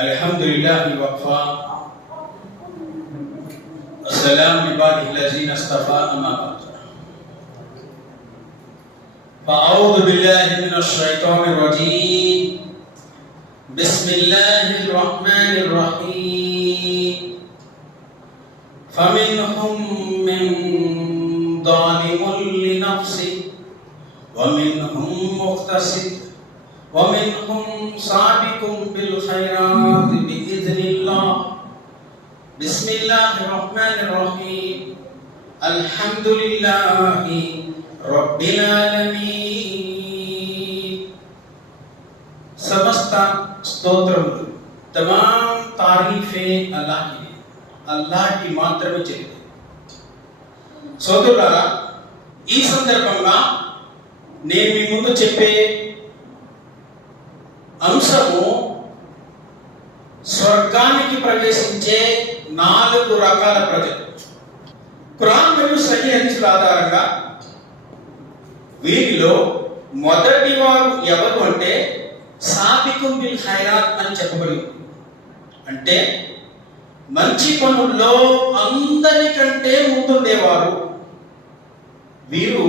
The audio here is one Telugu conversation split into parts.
अल्हम्दुलिल्लाहि वक़फ़ा अस्सलाम इबादिल्लज़ीना इस्तफ़ा अम्मा बाद फ़अऊज़ु बिल्लाहि मिनश शैतानिर रजीम बिस्मिल्लाहिर रहमानिर रहीम फ़मिनहुम मिन ज़ालिमुन लिनफ़्सिहि व मिनहुम मुक़्तसिद वमिनहुम साबिकुम बिल खैरात बिइज़्निल्लाह बिस्मिल्लाहिर रहमानिर रहीम अल्हम्दुलिल्लाहि रब्बिल आलमीन। समस्त स्तोत्रमुలు तमाम तारीफें अल्लाह की మాత్రమే చెల్లింది। సోదరులారా, ఈ సందర్భంగా నేను మీ ముందు చెప్పే అంశము స్వర్గానికి ప్రవేశించే 4 రకాల ప్రజలు। ఖురాన్ మరియు సహీహ్ హదీసుల ఆధారంగా వీరిలో మొదటి వారు ఎవరు అంటే సాబికుం బిల్ ఖైరాత్ అని చెప్పబడింది। అంటే మంచి పనుల్లో అందరికంటే ముందుండేవారు। వీరు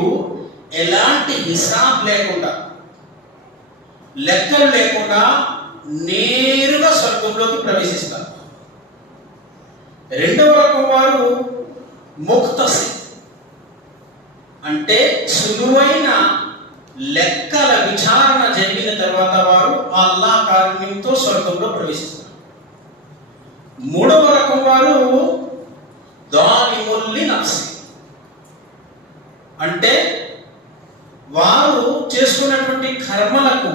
ఎలాంటి హిసాబ్ లేకుండా, లెక్కలు లేకుండా నేరుగా స్వర్గంలోకి ప్రవేశిస్తారు। రెండవ రకం వారు ముక్తసిద్, అంటే సులువైన లెక్కల విచారణ జరిగిన తర్వాత వారు అల్లాహ్ కారుణ్యంతో స్వర్గంలో ప్రవేశిస్తారు। మూడవ రకం వారు ज़ालिमुన్ లినఫ్సి, అంటే వారు చేసుకున్నటువంటి కర్మలకు,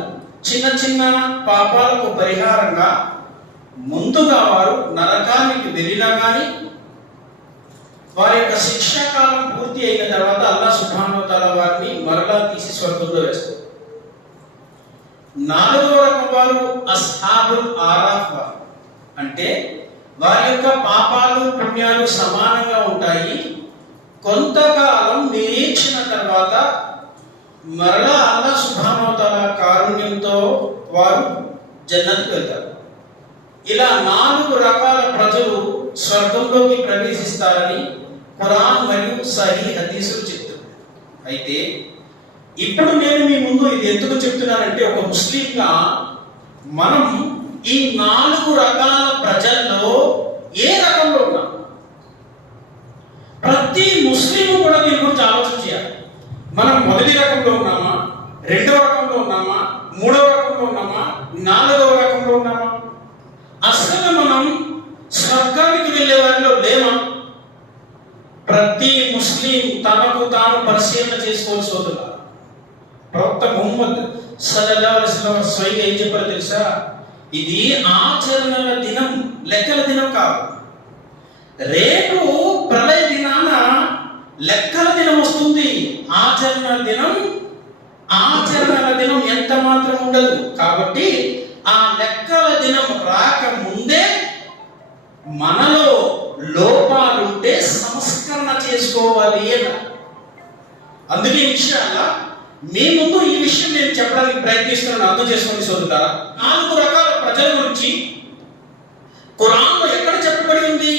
చిన్న చిన్న పాపాలకు పరిహారంగా ముందుగా వారు నరకానికి వెళ్ళినా కానీ వారి యొక్క శిక్షాకాలం పూర్తి అయిన తర్వాత అల్లాహ్ సుబ్హానహు వ తఆలా వారిని మరలా తీసి స్వర్గంలో వేస్తారు। నాలుగవ రకం వారు అస్హాబుల్ ఆరాఫ్ వారు, అంటే వారి యొక్క పాపాలు పుణ్యాలు సమానంగా ఉంటాయి। కొంతకాలం నిరీక్షణ తర్వాత మరలా అల్లాహ్ సుబ్హానహు వ తఆలా కారుణ్యంతో వారు జన్నత్కు వెళ్తారు। ఇలా 4 రకాల ప్రజలు స్వర్గంలోకి ప్రవేశిస్తారని ఖురాన్ మరియు సహీహ్ హదీసులు చెప్తారు। అయితే ఇప్పుడు నేను మీ ముందు ఇది ఎందుకు చెప్తున్నానంటే, ఒక ముస్లింగా మనం ఈ 4 రకాల ప్రజల్లో ఏ రకంలో ఉన్నాం? ప్రతి ముస్లిం కూడా దీని గురించి ఆలోచన చేయాలి। మనం మొదటి రకంలో ఉన్నామా, రెండవ రకంలో ఉన్నామా, మూడవ రకంలో ఉన్నామా, 4వ రకంలో ఉన్నామా? అసలు మనం స్వర్గానికి వెళ్ళే వారిలో లేమా? ప్రతి ముస్లిం తనకు తాను పరిశీలన చేసుకోవాల్సి అవుతుంది। ప్రవక్త ముహమ్మద్ సల్లల్లాహు అలైహి వసల్లం స్వయంగా ఏం చెప్పారో తెలుసా? ఇది ఆచరణల దినం, లెక్కల దినం కాదు। రేపు ప్రళయ దినాన లెక్కల దినం వస్తుంది। ఆచరణల దినం ఎంత మాత్రం ఉండదు। కాబట్టి ఆ లెక్కల దినం రాక ముందే మనలో లోపాలుంటే సంస్కరణ చేసుకోవాలి అని। అందుకే ఈ విషయాల మీ ముందు ఈ విషయం నేను చెప్పడానికి ప్రయత్నిస్తున్నాను, అర్థం చేసుకోండి సోదరులారా। 4 రకాల ప్రజల గురించి ఖురాన్లో ఎక్కడ చెప్పబడి ఉంది?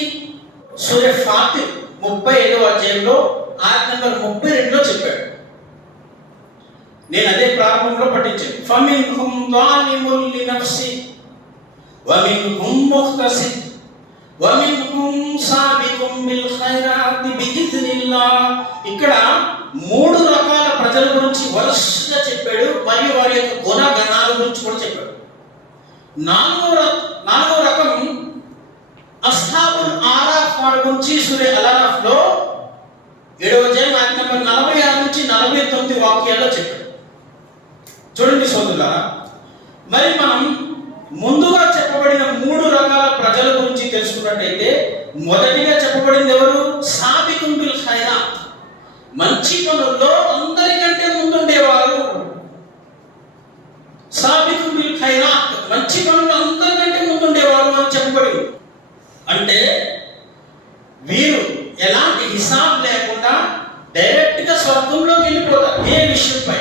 సూరా ఫాతిర్ 35వ అధ్యాయంలో ఆయత నంబర్ 32లో చెప్పాడు। నేను అదే ప్రారంభంలో పఠించాను। ఫమిన్హుం ज़ालिमुन లినఫ్సి వ మిన్హుం ముఖ్తసిద్ వ మిన్హుం సాబికుం బిల్ ఖైరాత్ బిఇజ్నిల్లాహ్। ఇక్కడ 3 రకాల ప్రజల గురించి వరుసగా చెప్పాడు, మరియు వారి యొక్క గుణగణాల గురించి కూడా చెప్పాడు। 4వ రకం అస్హాబుల్ ఆరాఫ్ వారి గురించి సూరా అల్-ఆరాఫ్ లో 7వ అధ్యాయం ఆయత నంబర్ 46 నుంచి 49 వాక్యాల్లో చెప్పాడు। చూడండి సోదరులారా, మరి మనం ముందుగా చెప్పబడిన 3 రకాల ప్రజల గురించి తెలుసుకున్నట్టయితే, మొదటిగా చెప్పబడింది ఎవరు? సాబికుం బిల్ ఖైరాత్, మంచి పనుల్లో అందరికంటే ముందుండేవారు। సాబికుం బిల్ ఖైరాత్, మంచి పనుల్లో అందరికంటే ముందుండేవారు అని చెప్పబడింది। అంటే వీరు ఎలాంటి హిసాబ్ లేకుండా డైరెక్ట్ గా స్వర్గంలోకి వెళ్ళిపోతారు। ఏ విషయంపై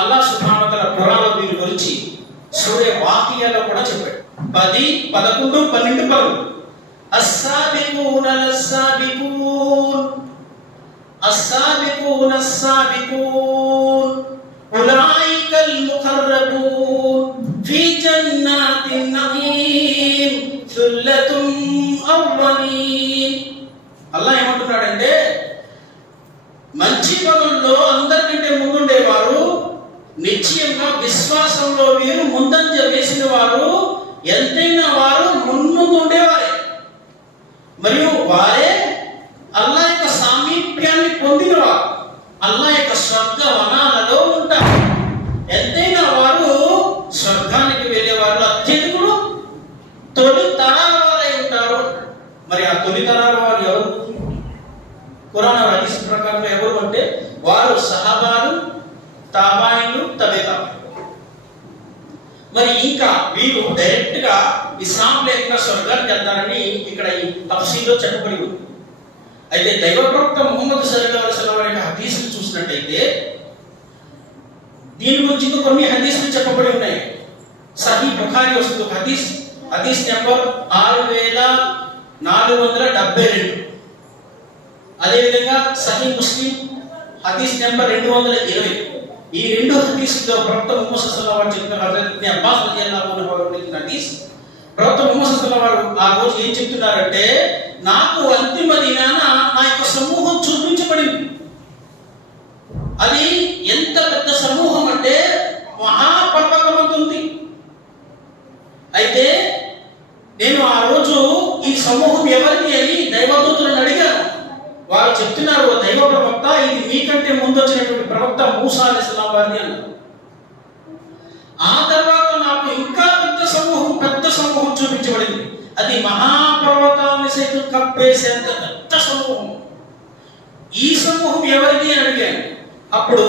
అల్లాహ్ సుబ్హానహు వ తఆలా ఖురాన్లో వీరి గురించి సూరా వాకియాలో కూడా చెప్పాడు। 10, 11, 12 పనులు. అస్సాబికూన లస్సాబికూన్, అస్సాబికూన అస్సాబికూన్ ఉలైకల్ ముఖర్రబూన్ ఫీ జన్నాతిన్ నഈం సుల్లతుం అవ్వలీన్. అల్లాహ్ ఏమంటున్నాడంటే, మంచి పనుల్లో అందరికంటే ముందుండేవారు, నిశ్చయంగా విశ్వాసంలో వీరు ముందంజ వేసిన వారు, ఎంతైనా వారు ముందుండేవారే, మరియు వారే అల్లాహ్ యొక్క సామీప్యాన్ని పొందినవారు, అల్లాహ్ యొక్క స్వర్గ వనాలలో ఉంటారు. ఎంతైనా వారు స్వర్గానికి వెళ్ళేవారు అత్యధికులు తొలి తరాల వారై ఉంటారు. మరి ఆ తొలి తరాల వారు ఎవరు? ఖురాన్ హదీస్ ప్రకారం ఎవరు అంటే వారు సహాబాలు, తాబాయిలు, తబేతాబు. మరి ఇంకా వీరు డైరెక్ట్ గా ఇస్లాం లేకుండా స్వర్గానికి వెళ్తారని ఇక్కడ ఈ తఫ్సీర్లో చెప్పబడి ఉంది. అయితే దైవ ప్రవక్త ముహమ్మద్ సల్లల్లాహు అలైహి వసల్లం యొక్క హదీసులు చూసినట్టయితే దీని గురించి కొన్ని హదీసులు చెప్పబడి ఉన్నాయి. సహీ బుఖారీ వస్తుంది ఒక హదీస్ నెంబర్ 6472. అదేవిధంగా సహీ ముస్లిం హదీస్ నెంబర్ 220. ఈ రెండు హదీసుల్లో ప్రవక్త ముహమ్మద్ సల్లల్లాహు అలైహి వసల్లం హజరత్ ఇబ్న్ అబ్బాస్ రలియల్లాహు అన్హు వారు ఉల్లేఖించిన హదీస్, ప్రవక్త ముహమ్మద్ సల్లల్లాహు అలైహి వసల్లం ఆ రోజు ఏం చెప్తున్నారంటే, నాకు అంతిమ దినాన నా యొక్క సమూహం చూపించబడింది. అది ఎంత పెద్ద సమూహం అంటే మహాపర్వతమంతుంది. అయితే నేను ఆ రోజు ఈ సమూహం ఎవరిది అని దైవదూతలను అడిగాను. వారు చెప్తున్నారు, ఓ దైవ ప్రవక్త, ఇది మీకంటే ముందు వచ్చినటువంటి ప్రవక్త మూసా అలైహిస్సలాం వారిది అన్నారు. ఆ తర్వాత నాకు ఇంకా పెద్ద సమూహం చూపించబడింది. అది మహాపర్వతాన్ని సైతం కప్పేసేంత పెద్ద సమూహం. ఈ సమూహం ఎవరిది అని అడిగాను. అప్పుడు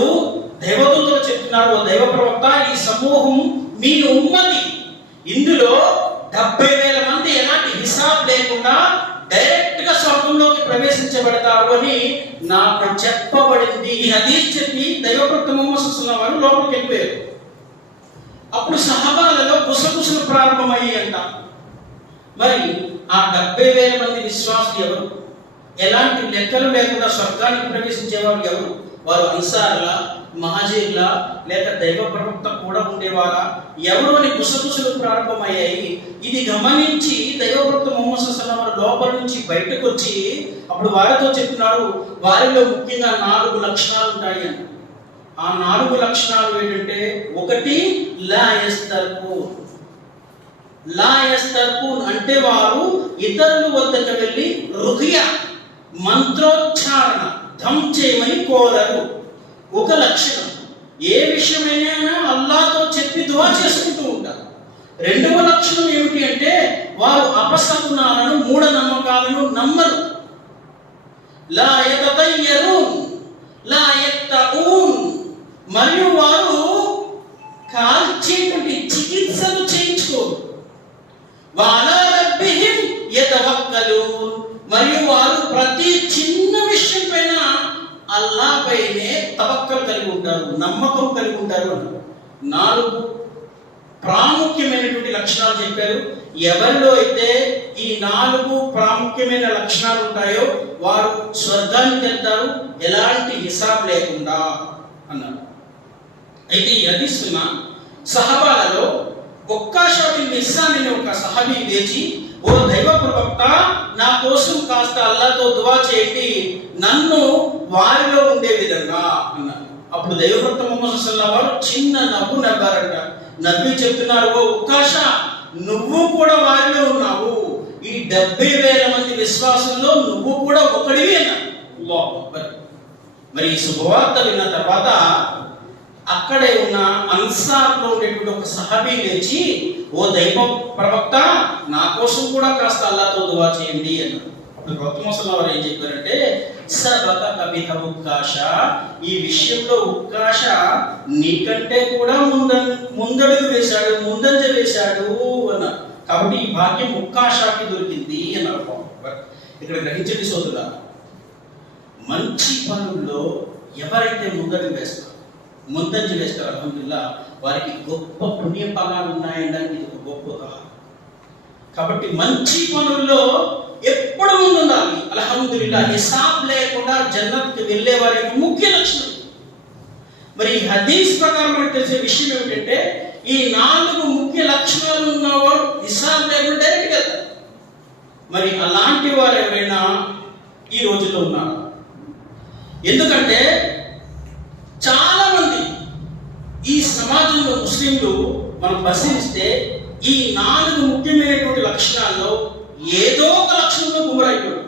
దైవదూతలు చెప్తున్నారు, ఓ దైవ ప్రవక్త, ఈ సమూహం మీ ఉమ్మతి. ఇందులో 70,000 మంది ఎలాంటి హిసాబ్ లేకుండా డైరెక్ట్ గా స్వర్గంలోకి ప్రవేశించబడతారు అని నాకు చెప్పబడింది. ఈ హదీస్ చెప్పి దైవ ప్రవక్త ముహమ్మద్ సల్లల్లాహు అలైహి వసల్లం లోపలికి వెళ్ళిపోయారు. అప్పుడు సహాబాలలో గుసగుసలు ప్రారంభమయ్యాయి అంట. మరి ఆ 70,000 మంది విశ్వాసులు ఎవరు? ఎలాంటి లెక్కలు లేకుండా స్వర్గానికి ప్రవేశించేవారు ఎవరు? వారు అన్సార్లా, మహాజీర్లా, లేక దైవ ప్రవక్త కూడా ఉండేవారా, ఎవరు అని గుసగుసలు ప్రారంభమయ్యాయి. ఇది గమనించి దైవ ప్రవక్త ముహమ్మద్ సల్లల్లాహు అలైహి వసల్లం లోపల నుంచి బయటకు వచ్చి అప్పుడు వారితో చెప్తున్నాడు, వారిలో ముఖ్యంగా 4 లక్షణాలు ఉంటాయి అని. ఆ 4 లక్షణాలు ఏంటంటే, ఒకటి లా యస్తర్కూన్ అంటే వారు ఇతరుల వద్దకు వెళ్ళి రుకియా మంత్రోచ్చారణ ధమ్ చేయమని కోరరు. ఒక లక్షణం. ఏ విషయమైనా అల్లాహ్తో చెప్పి దుఆ చేసుకుంటూ ఉంటారు. రెండవ లక్షణం ఏమిటి అంటే, వారు అపశకునాలను, మూఢనమ్మకాలను నమ్మరు. లా యతతయ్యరూన్ లా యత్తఊన్, మరియు వారు కాల్చేటువంటి చికిత్సలు చేయించుకోరు. వఅలా రబ్బిహిం యతవక్కలూన్, మరియు వారు ప్రతి చిన్న విషయం పైన అల్లాహ్ పైనే తవక్కల్ కలిగి ఉంటారు, నమ్మకం కలిగి ఉంటారు అని 4 ప్రాముఖ్యమైనటువంటి లక్షణాలు చెప్పారు. ఎవరిలో అయితే ఈ 4 ప్రాముఖ్యమైన లక్షణాలు ఉంటాయో వారు స్వర్గానికి వెళ్తారు, ఎలాంటి హిసాబ్ లేకుండా అన్నారు. అయితే ఈ హదీసున సహబాలలో ఒక్కాషా బిన్ మిహ్సాన్ అనే ఒక సహాబీ లేచి, ఓ దైవ ప్రవక్త, నా కోసం కాస్త అల్లాహ్తో దుఆ చేయండి, నన్ను వారిలో ఉండే విధంగా అన్నారు. అప్పుడు దైవ ప్రవక్త ముహమ్మద్ సల్లల్లాహు అలైహి వసల్లం చిన్న నవ్వు నవ్వారంట. నవ్వి చెప్తున్నారు, ఓ ఉక్కాషా, నువ్వు కూడా వారిలో ఉన్నావు. ఈ 70,000 మంది విశ్వాసుల్లో నువ్వు కూడా ఒకడివి అన్నారు. అల్లాహు అక్బర్. మరి ఈ శుభవార్త విన్న తర్వాత అక్కడే ఉన్న అన్సార్లో ఉండేటువంటి ఒక సహాబీ లేచి, ఓ దైవ ప్రవక్త, నా కోసం కూడా కాస్త అల్లాహ్తో దుఆ చేయండి అన్నారు. అప్పుడు ప్రవక్త ముహమ్మద్ వారు ఏం చెప్పారంటే, సబకక బిహ ఉక్కాషా, ఈ విషయంలో ఉక్కాష నీకంటే కూడా ముందడుగు వేశాడు, ముందంజ వేశాడు అన్నారు. కాబట్టి ఈ భాగ్యం ఉక్కాషాకి దొరికింది అన్నారు. ఇక్కడ గ్రహించండి సోదరులా, మంచి పనుల్లో ఎవరైతే ముందడుగు వేస్తారో, ముందంజ వేస్తారు, అల్హమ్దులిల్లాహ్, వారికి గొప్ప పుణ్య ఫలాలు ఉన్నాయనడానికి ఇది ఒక గొప్ప ఉదాహరణ. కాబట్టి మంచి పనుల్లో ఎప్పుడు ముందు ఉండాలి. అల్హమ్దులిల్లా, హిసాబ్ లేకుండా జన్నత్కి వెళ్ళే వారి యొక్క ముఖ్య లక్షణం. మరి హదీస్ ప్రకారం మనకు తెలిసే విషయం ఏమిటంటే, ఈ 4 ముఖ్య లక్షణాలు ఉన్నవారు హిసాబ్ లేకుండా డైరెక్ట్గా వెళ్తారు. మరి అలాంటి వారు ఎవరైనా ఈ రోజుల్లో ఉన్నారు? ఎందుకంటే చాలా మంది ఈ సమాజంలో ముస్లింలు మనం పరిశీలిస్తే ఈ 4 ముఖ్యమైనటువంటి లక్షణాల్లో ఏదో ఒక లక్షణంలో గుమరైపోయాడు.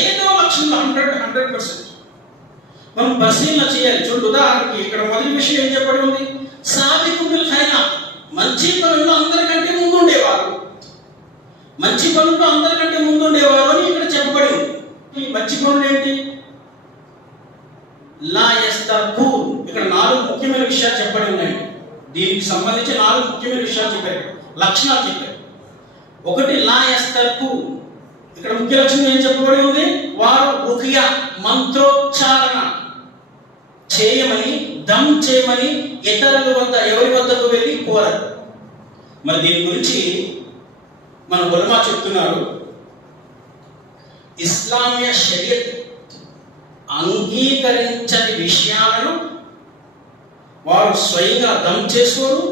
ఏదో లక్షణంలో 100% మనం పరిశీలన చేయాలి. చూడు, ఉదాహరణకి ఇక్కడ మొదటి విషయం ఏం చెప్పబడి ఉంది? సాబికు బిల్ ఖైరాత్, మంచి పనుల్లో అందరికంటే ముందు ఉండేవారు. మంచి పనుల్లో అందరికంటే ముందు ఉండేవారు అని ఇక్కడ చెప్పబడి ఉంది. ఈ మంచి పనులు ఏంటి? లా యస్తర్కూన్. ఇక్కడ 4 ముఖ్యమైన విషయాలు చెప్పబడి ఉన్నాయి. దీనికి సంబంధించి 4 ముఖ్యమైన విషయాలు చెప్పారు, లక్షణాలు చెప్పారు. ఒకటి, లా యస్తర్కూన్. ఇక్కడ ముఖ్య లక్షణం ఏం చెప్పబడి ఉంది? వారు రుకియా, మంత్రోచ్చారణ చేయమని, దమ్ చేయమని ఇతరుల వద్ద, ఎవరి వద్దకు వెళ్ళి కోరరు. మరి దీని గురించి మన ఉలమా చెప్తున్నారు, ఇస్లామీయ షరియత్ అంగీకరించని విషయాలను వారు స్వయంగా దమ్ చేసుకోరు,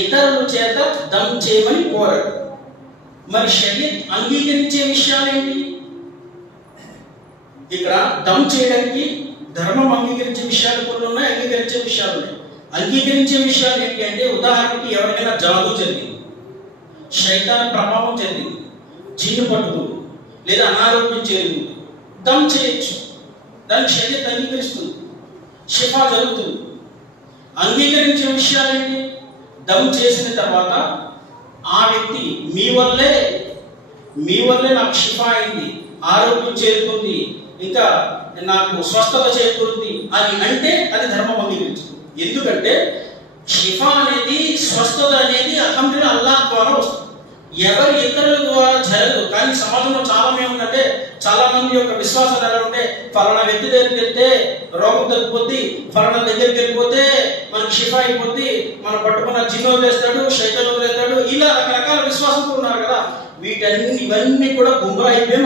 ఇతరుల చేత దమ్ చేయమని కోరరు. మరి షరియత్ అంగీకరించే విషయాలు ఏంటి? ఇక్కడ దమ్ చేయడానికి ధర్మం అంగీకరించే విషయాలు కొన్ని ఉన్నాయి, అంగీకరించే విషయాలు ఉన్నాయి. అంగీకరించే విషయాలు ఏంటి అంటే, ఉదాహరణకి ఎవరికైనా జాదు జరిగింది, శైతాన్ ప్రభావం చెందింది, జిన్ను పట్టుకుంది, లేదా అనారోగ్యం చేరింది, దమ్ చేయొచ్చు. దానికి షరియత్ అంగీకరిస్తుంది, షిఫా జరుగుతుంది. అంగీకరించే విషయాలు ఏంటి? దమ్ చేసిన తర్వాత ఆ వ్యక్తి మీ వల్లే నాకు షిఫా అయింది, ఆరోగ్యం చేరుతుంది, ఇంకా నాకు స్వస్థత చేకూరుతుంది అని అంటే అది ధర్మం అంగీకరించదు. ఎందుకంటే షిఫా అనేది, స్వస్థత అనేది అల్హమ్దులిల్లాహ్ అల్లాహ్ ద్వారా వస్తుంది, ఎవరి ఇతరుల ద్వారా జరగదు. కానీ సమాజంలో చాలా ఏముందంటే, చాలా మంది యొక్క విశ్వాసాలు ఎలా ఉంటే, ఫలానా వ్యక్తి దగ్గరికి వెళ్తే రోగం తగ్గిపోద్ది, ఫలానా దగ్గరికి వెళ్ళిపోతే మనకి షిఫా అయిపోద్ది, మనం పట్టుకున్న జిన్ను వదిలేస్తాడు, శైతాన్ వదిలేస్తాడు, ఇలా రకరకాల విశ్వాసంతో ఉన్నారు కదా. ఇవన్నీ కూడా గుమ్రా అయిపోయే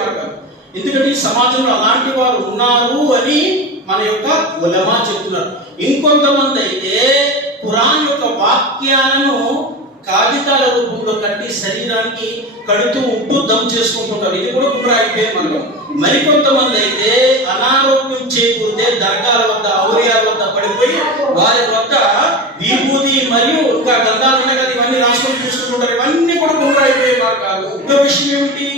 మార్గాలు. ఎందుకంటే ఈ సమాజంలో అలాంటి వారు ఉన్నారు అని మన యొక్క ఉలమా చెప్తున్నారు. ఇంకొంతమంది అయితే ఖురాన్ యొక్క వాక్యాలను కాగితాల రూపంలో కట్టి శరీరానికి కడుతూ ఉంటూ దమ్ చేసుకుంటుంటారు. ఇది కూడా గుమ్రా అయిపోయే మార్గం. మరికొంతమంది అయితే అనారోగ్యం చేకూరితే దర్గాల వద్ద, ఔలియాల వద్ద పడిపోయి వారి వద్ద విభూది మరియు ఇంకా గంధాలు ఉన్నాయి కదా, ఇవన్నీ రాసుకొని చూసుకుంటుంటారు. ఇవన్నీ కూడా గుమ్రా అయిపోయే మార్గాలు. ఇంకో విషయం ఏమిటి?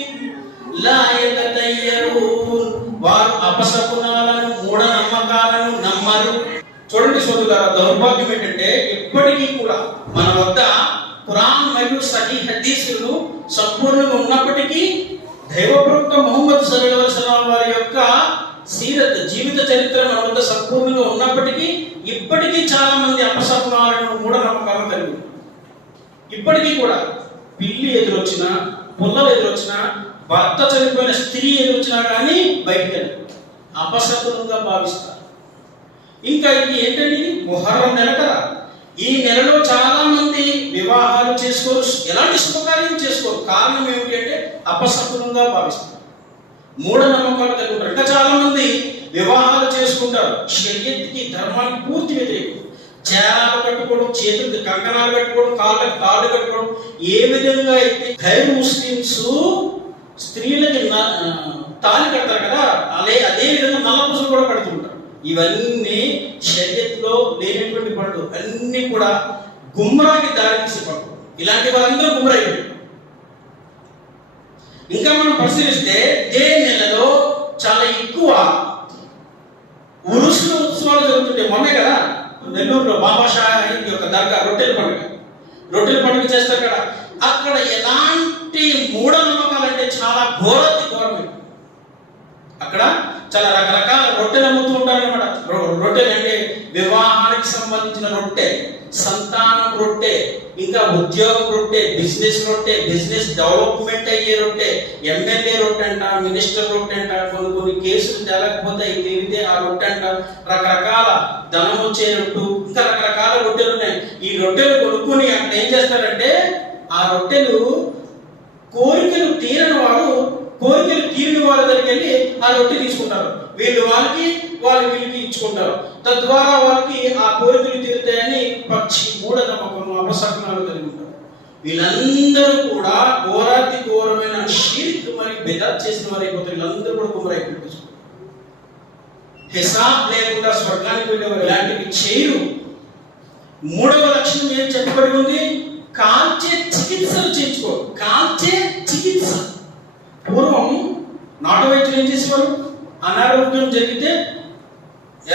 లా యతతయ్యరూన్, వారు అపశకునాలను, మూఢనమ్మకాలను నమ్మరు. చూడండి సోదరులారా, దౌర్భాగ్యం ఏంటంటే ఇప్పటికీ కూడా మన వద్ద ఖురాన్ మరియు సహీహ్ హదీసులు సంపూర్ణంగా ఉన్నప్పటికీ, దైవప్రవక్త ముహమ్మద్ సల్లల్లాహు అలైహి వసల్లం వారి యొక్క సీరత్, జీవిత చరిత్ర మన వద్ద సంపూర్ణంగా ఉన్నప్పటికీ ఇప్పటికీ చాలా మంది అపశకునాలను, మూఢనమ్మకాలను కలిగి ఉన్నారు. ఇప్పటికీ కూడా పిల్లి ఎదురొచ్చినా, పుల్లలు ఎదురొచ్చినా, భర్త చనిపోయిన స్త్రీ ఎదురొచ్చినా కానీ బయటికి అపశకునంగా భావిస్తారు. ఇంకా ఇది ఏంటండి? ముహర్రం నెల కదా, ఈ నెలలో చాలా మంది వివాహాలు చేసుకోరు, ఎలాంటి శుభకార్యం చేసుకోరు. కారణం ఏమిటి అంటే అపశకునంగా భావిస్తారు, మూఢనమ్మకాలు కలిగి ఉంటారు. ఇంకా చాలా మంది వివాహాలు చేసుకుంటారు, షరియత్కి, ధర్మానికి పూర్తి వ్యతిరేకం. చేరాలు కట్టుకోవడం, చేతులకి కంకణాలు కట్టుకోవడం, కాళ్ళకి తాడు కట్టుకోవడం, ఏ విధంగా అయితే గైర్ ముస్లిమ్స్ స్త్రీలకి తాళి కడతారు కదా, అదే విధంగా నల్లపూసలు కూడా కడుతుంటారు. ఇవన్నీ షరియత్లో లేనటువంటి పనులు, అన్ని కూడా గుమ్రాకి దారితీసే పనులు. ఇలాంటి వాళ్ళందరూ గుమ్రా అయిపోయారు. ఇంకా మనం పరిశీలిస్తే ఏ నెలలో చాలా ఎక్కువ ఉరుసులు, ఉత్సవాలు జరుగుతుంటాయి. మొన్నే కదా నెల్లూరులో బాబా షాహీద్ యొక్క దర్గా రొట్టెల పండుగ చేస్తారు కదా. అక్కడ ఎలాంటి మూఢనమ్మకాలు అంటే చాలా ఘోరమైన, అక్కడ చాలా రకరకాల రొట్టెలు అమ్ముతూ ఉంటారు అన్నమాట. రొట్టెలు అంటే వివాహానికి సంబంధించిన రొట్టె, సంతానం రొట్టె, ఇంకా ఉద్యోగం రొట్టె, బిజినెస్ రొట్టె, బిజినెస్ డెవలప్మెంట్ అయ్యే రొట్టె, ఎమ్మెల్యే రొట్టె అంట, మినిస్టర్ రొట్టె అంట, కొన్ని కేసులు తేలకపోతే అవి తేలితే ఆ రొట్టె అంట, రకరకాల ధనం వచ్చే రొట్టు, ఇంకా రకరకాల రొట్టెలు ఉన్నాయి. ఈ రొట్టెలు కొనుక్కొని అక్కడ ఏం చేస్తారంటే ఆ రొట్టెలు కోరికలు తీరని వాళ్ళ దగ్గరికి వెళ్ళి ఆ రొట్టె తీసుకుంటారు. వీళ్ళకి ఇచ్చుకుంటారు. తద్వారా వాళ్ళకి ఆ కోరికలు తీరుతాయని పక్షి మూఢనమ్మకం, అపశకునాలు కలిగి ఉంటారు. వీళ్ళందరూ కూడా ఘోరాతి ఘోరమైన షిర్క్ మరియు బిదత్ చేసిన వారు అయిపోతారు. వీళ్ళందరూ కూడా కుమ్మరైపోతారు. హిసాబ్ లేకుండా స్వర్గానికి వెళ్ళేవారు ఇలాంటివి చేయరు. మూడవ లక్షణం ఏం చెప్పబడి ఉంది? కాల్చే చికిత్సలు చేయించుకో. కాల్చే చికిత్స. పూర్వం నాటు వైద్యులు ఏం చేసేవారు? అనారోగ్యం జరిగితే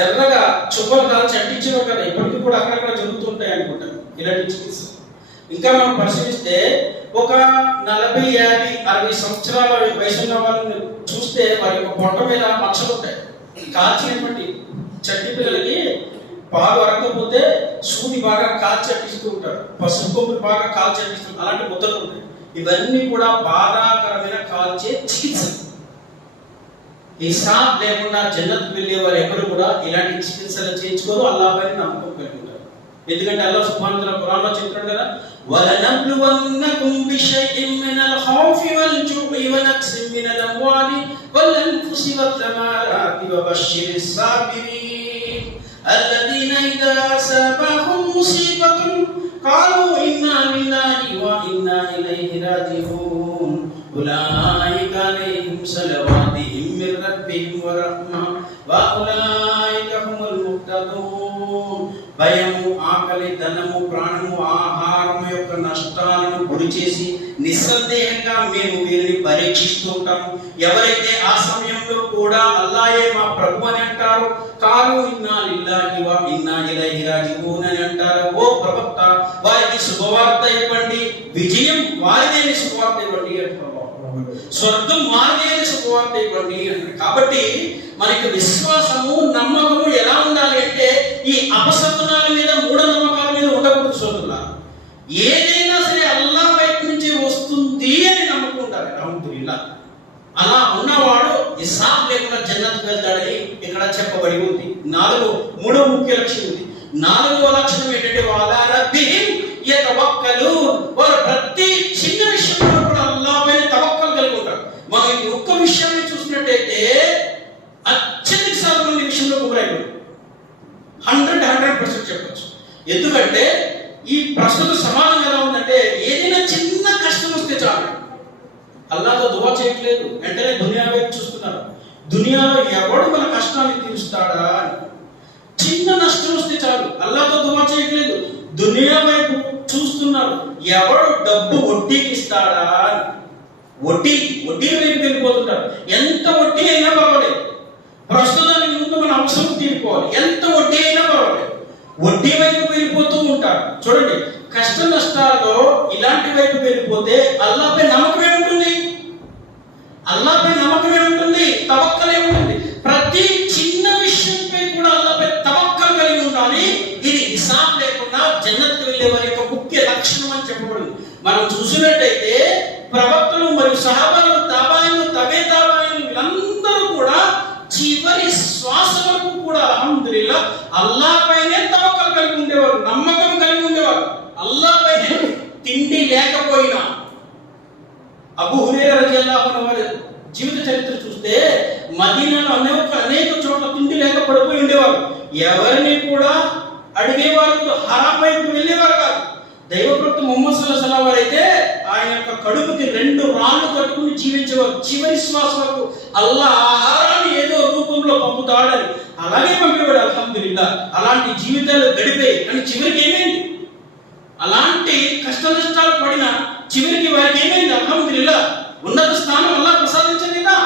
ఎర్రగా చుక్కలు కాల్చి అంటించేవారు కదా. ఇప్పటికీ కూడా అక్కడక్కడ జరుగుతుంటాయి అనుకుంటారు ఇలాంటి చికిత్స. ఇంకా మనం పరిశీలిస్తే ఒక 40, 50, 60 సంవత్సరాల వయసున్న వాళ్ళని చూస్తే వారి యొక్క పొట్ట మీద మచ్చలు ఉంటాయి. కాల్చినటువంటి చట్టి పిల్లలకి పాలు అరగకపోతే సూది బాగా కాల్చి అంటిస్తూ ఉంటారు. పసుపు కొమ్ములు బాగా కాల్చి అంటిస్తారు. అలాంటి ముద్దలు ఉంటాయి. ఇవన్నీ కూడా బాధాకరమైన కాల్చే చికిత్స. హిసాబ్ లేకుండా జన్నత్ వెళ్ళే వారు ఎవరు కూడా ఇలాంటి చికిత్సలు చేయించుకోరు. అల్లాహ్పై నమ్మకం కలిగి ఉంటారు. ఎందుకంటే అల్లాహ్ సుబ్హానహు వ తఆలా ఖురాన్లో చెప్తాడు కదా, వలనబ్లువన్నకుం బిషైఇన్ మినల్ ఖౌఫి వల్ జు'i వ నక్సిన్ మినల్ అమ్వాలి వల్ అన్ఫుసి వత్-తమారాతి వబశ్శిరిస్ సాబిరీన్ అల్లదీన ఇదా అసాబహుం ముసీబతున్ ఖాలు ఇన్నా లిల్లాహి వ ఇన్నా ఇలైహి రాజిఊన్ ఉలైక అలైహిం సలవాతుహుం మిర్ రబ్బిహిం వ రహ్మ వ ఉలైక హుముల్ ముహ్తదూన్. భయము, ఆకలి, ధనము, ప్రాణము, ఆహారము యొక్క నష్టాలను గురి చేసి నిస్సందేహంగా మేము వీరిని పరీక్షిస్తూ ఉంటాము. ఎవరైతే ఆ సమయంలో కూడా అల్లాహే మా ప్రభు అని అంటారు, కాలు ఇన్నా లిల్లాహి వ ఇన్నా ఇలైహి రాజిఊన్ అని అంటారు, ఓ ప్రవక్త వారికి శుభవార్త ఇవ్వండి, విజయం వారిదే శుభవార్త ఇవ్వండి అంటారు. స్వర్గం వారిదే శుభవార్త ఇవ్వండి అంటారు. కాబట్టి మనకి విశ్వాసము, నమ్మకము ఎలా ఉండాలి అంటే ఈ అపశకునాల మీద, మూఢనమ్మకాల మీద ఉండకూడదు. సోదరులారా, ఏదైనా సరే అల్లాహ్ వైపు నుంచి వస్తుంది అని నమ్మకం ఉండాలి. అల్హమ్దులిల్లాహ్. అలా ఉన్నవాడు హిసాబ్ లేకుండా జన్నత్కు వెళ్తాడని ఇక్కడ చెప్పబడి ఉంది. మూడో ముఖ్య లక్షణం ఉంది. 4వ లక్షణం ఏంటంటే వఅలా రబ్బిహిం యతవక్కలూన్. వారు ప్రతి చిన్న విషయంలో కూడా అల్లాహ్ పైన తవక్కల్ కలిగి ఉంటారు. మనం ఈ ఒక్క విషయాన్ని చూసినట్టయితే అత్యధిక శాతం మంది విషయంలో గురైపోయారు. 100% చెప్పచ్చు. ఎందుకంటే ఈ ప్రస్తుత సమాజం ఎలా ఉందంటే ఏదైనా చిన్న కష్టం వస్తే చాలు అల్లాహ్తో దువా చేయట్లేదు, వెంటనే దునియా వైపు చూస్తున్నారు. దునియాలో ఎవడు మన కష్టాన్ని తీరుస్తాడా అని. చిన్న నష్టం వస్తే చాలు అల్లాహ్తో దువా చేయట్లేదు, దునియా వైపు చూస్తున్నారు. ఎవడు డబ్బు వడ్డీకి ఇస్తాడా అని. వడ్డీ వైపు వెళ్ళిపోతుంటారు. ఎంత వడ్డీ అయినా పర్వాలేదు, ప్రస్తుతానికి ముందు మన అవసరం తీరుకోవాలి. ఎంత వడ్డీ అయినా పర్వాలేదు, వడ్డీ వైపు వెళ్ళిపోతూ ఉంటారు. చూడండి, కష్ట నష్టాల్లో ఇలాంటి వైపు వెళ్ళిపోతే అల్లాహ్పై నమ్మకమే ఉంటుంది. అల్లాహ్పై నమ్మకమే ఉంటుంది, తవక్కలే ఉంటుంది. ప్రతి చిన్న విషయంపై కూడా అల్లాహ్పై తవక్కల్ కలిగి ఉండాలి. ఇది హిసాబ్ లేకుండా జన్నత్కు వెళ్ళే వారి యొక్క ముఖ్య లక్షణం అని చెప్పబడింది. మనం చూసినట్టయితే ప్రవక్తలు మరియు సహాబాలు, తాబాయిలు, వీళ్ళందరూ కూడా చివరి శ్వాస వరకు కూడా అల్హమ్దులిల్లాహ్ అల్లాహ్ పైనే తవక్కల్ కలిగి ఉండేవారు, నమ్మకం కలిగి ఉండేవారు. అల్లాహ్ పైనే తిండి లేకపోయినా. అబూ హురైరా రలియల్లాహు అన్హు వారి జీవిత చరిత్ర చూస్తే మదీనాలో అనేక చోట్ల తిండి లేక పడిపోయి ఉండేవారు. ఎవరిని కూడా అడిగేవారు, హరాం వైపు వెళ్ళేవారు కాదు. దైవప్రవక్త ముహమ్మద్ సల్లల్లాహు అలైహి వసల్లం అయితే ఆయన యొక్క కడుపుకి 2 రాళ్ళు కట్టుకుని జీవించేవారు. చివరి శ్వాస వరకు అల్లాహ్ ఆహారాన్ని ఏదో రూపంలో పంపుతాడని అలాగే పంపేవాడు. అల్హమ్దులిల్లాహ్. అలాంటి జీవితాలు గడిపాయి. కానీ చివరికి ఏమైంది? అలాంటి కష్ట నష్టాలు పడిన చివరికి వారికి ఏమైంది? అల్హమ్దులిల్లాహ్, ఉన్నత స్థానం అల్లాహ్ ప్రసాదించలేదా?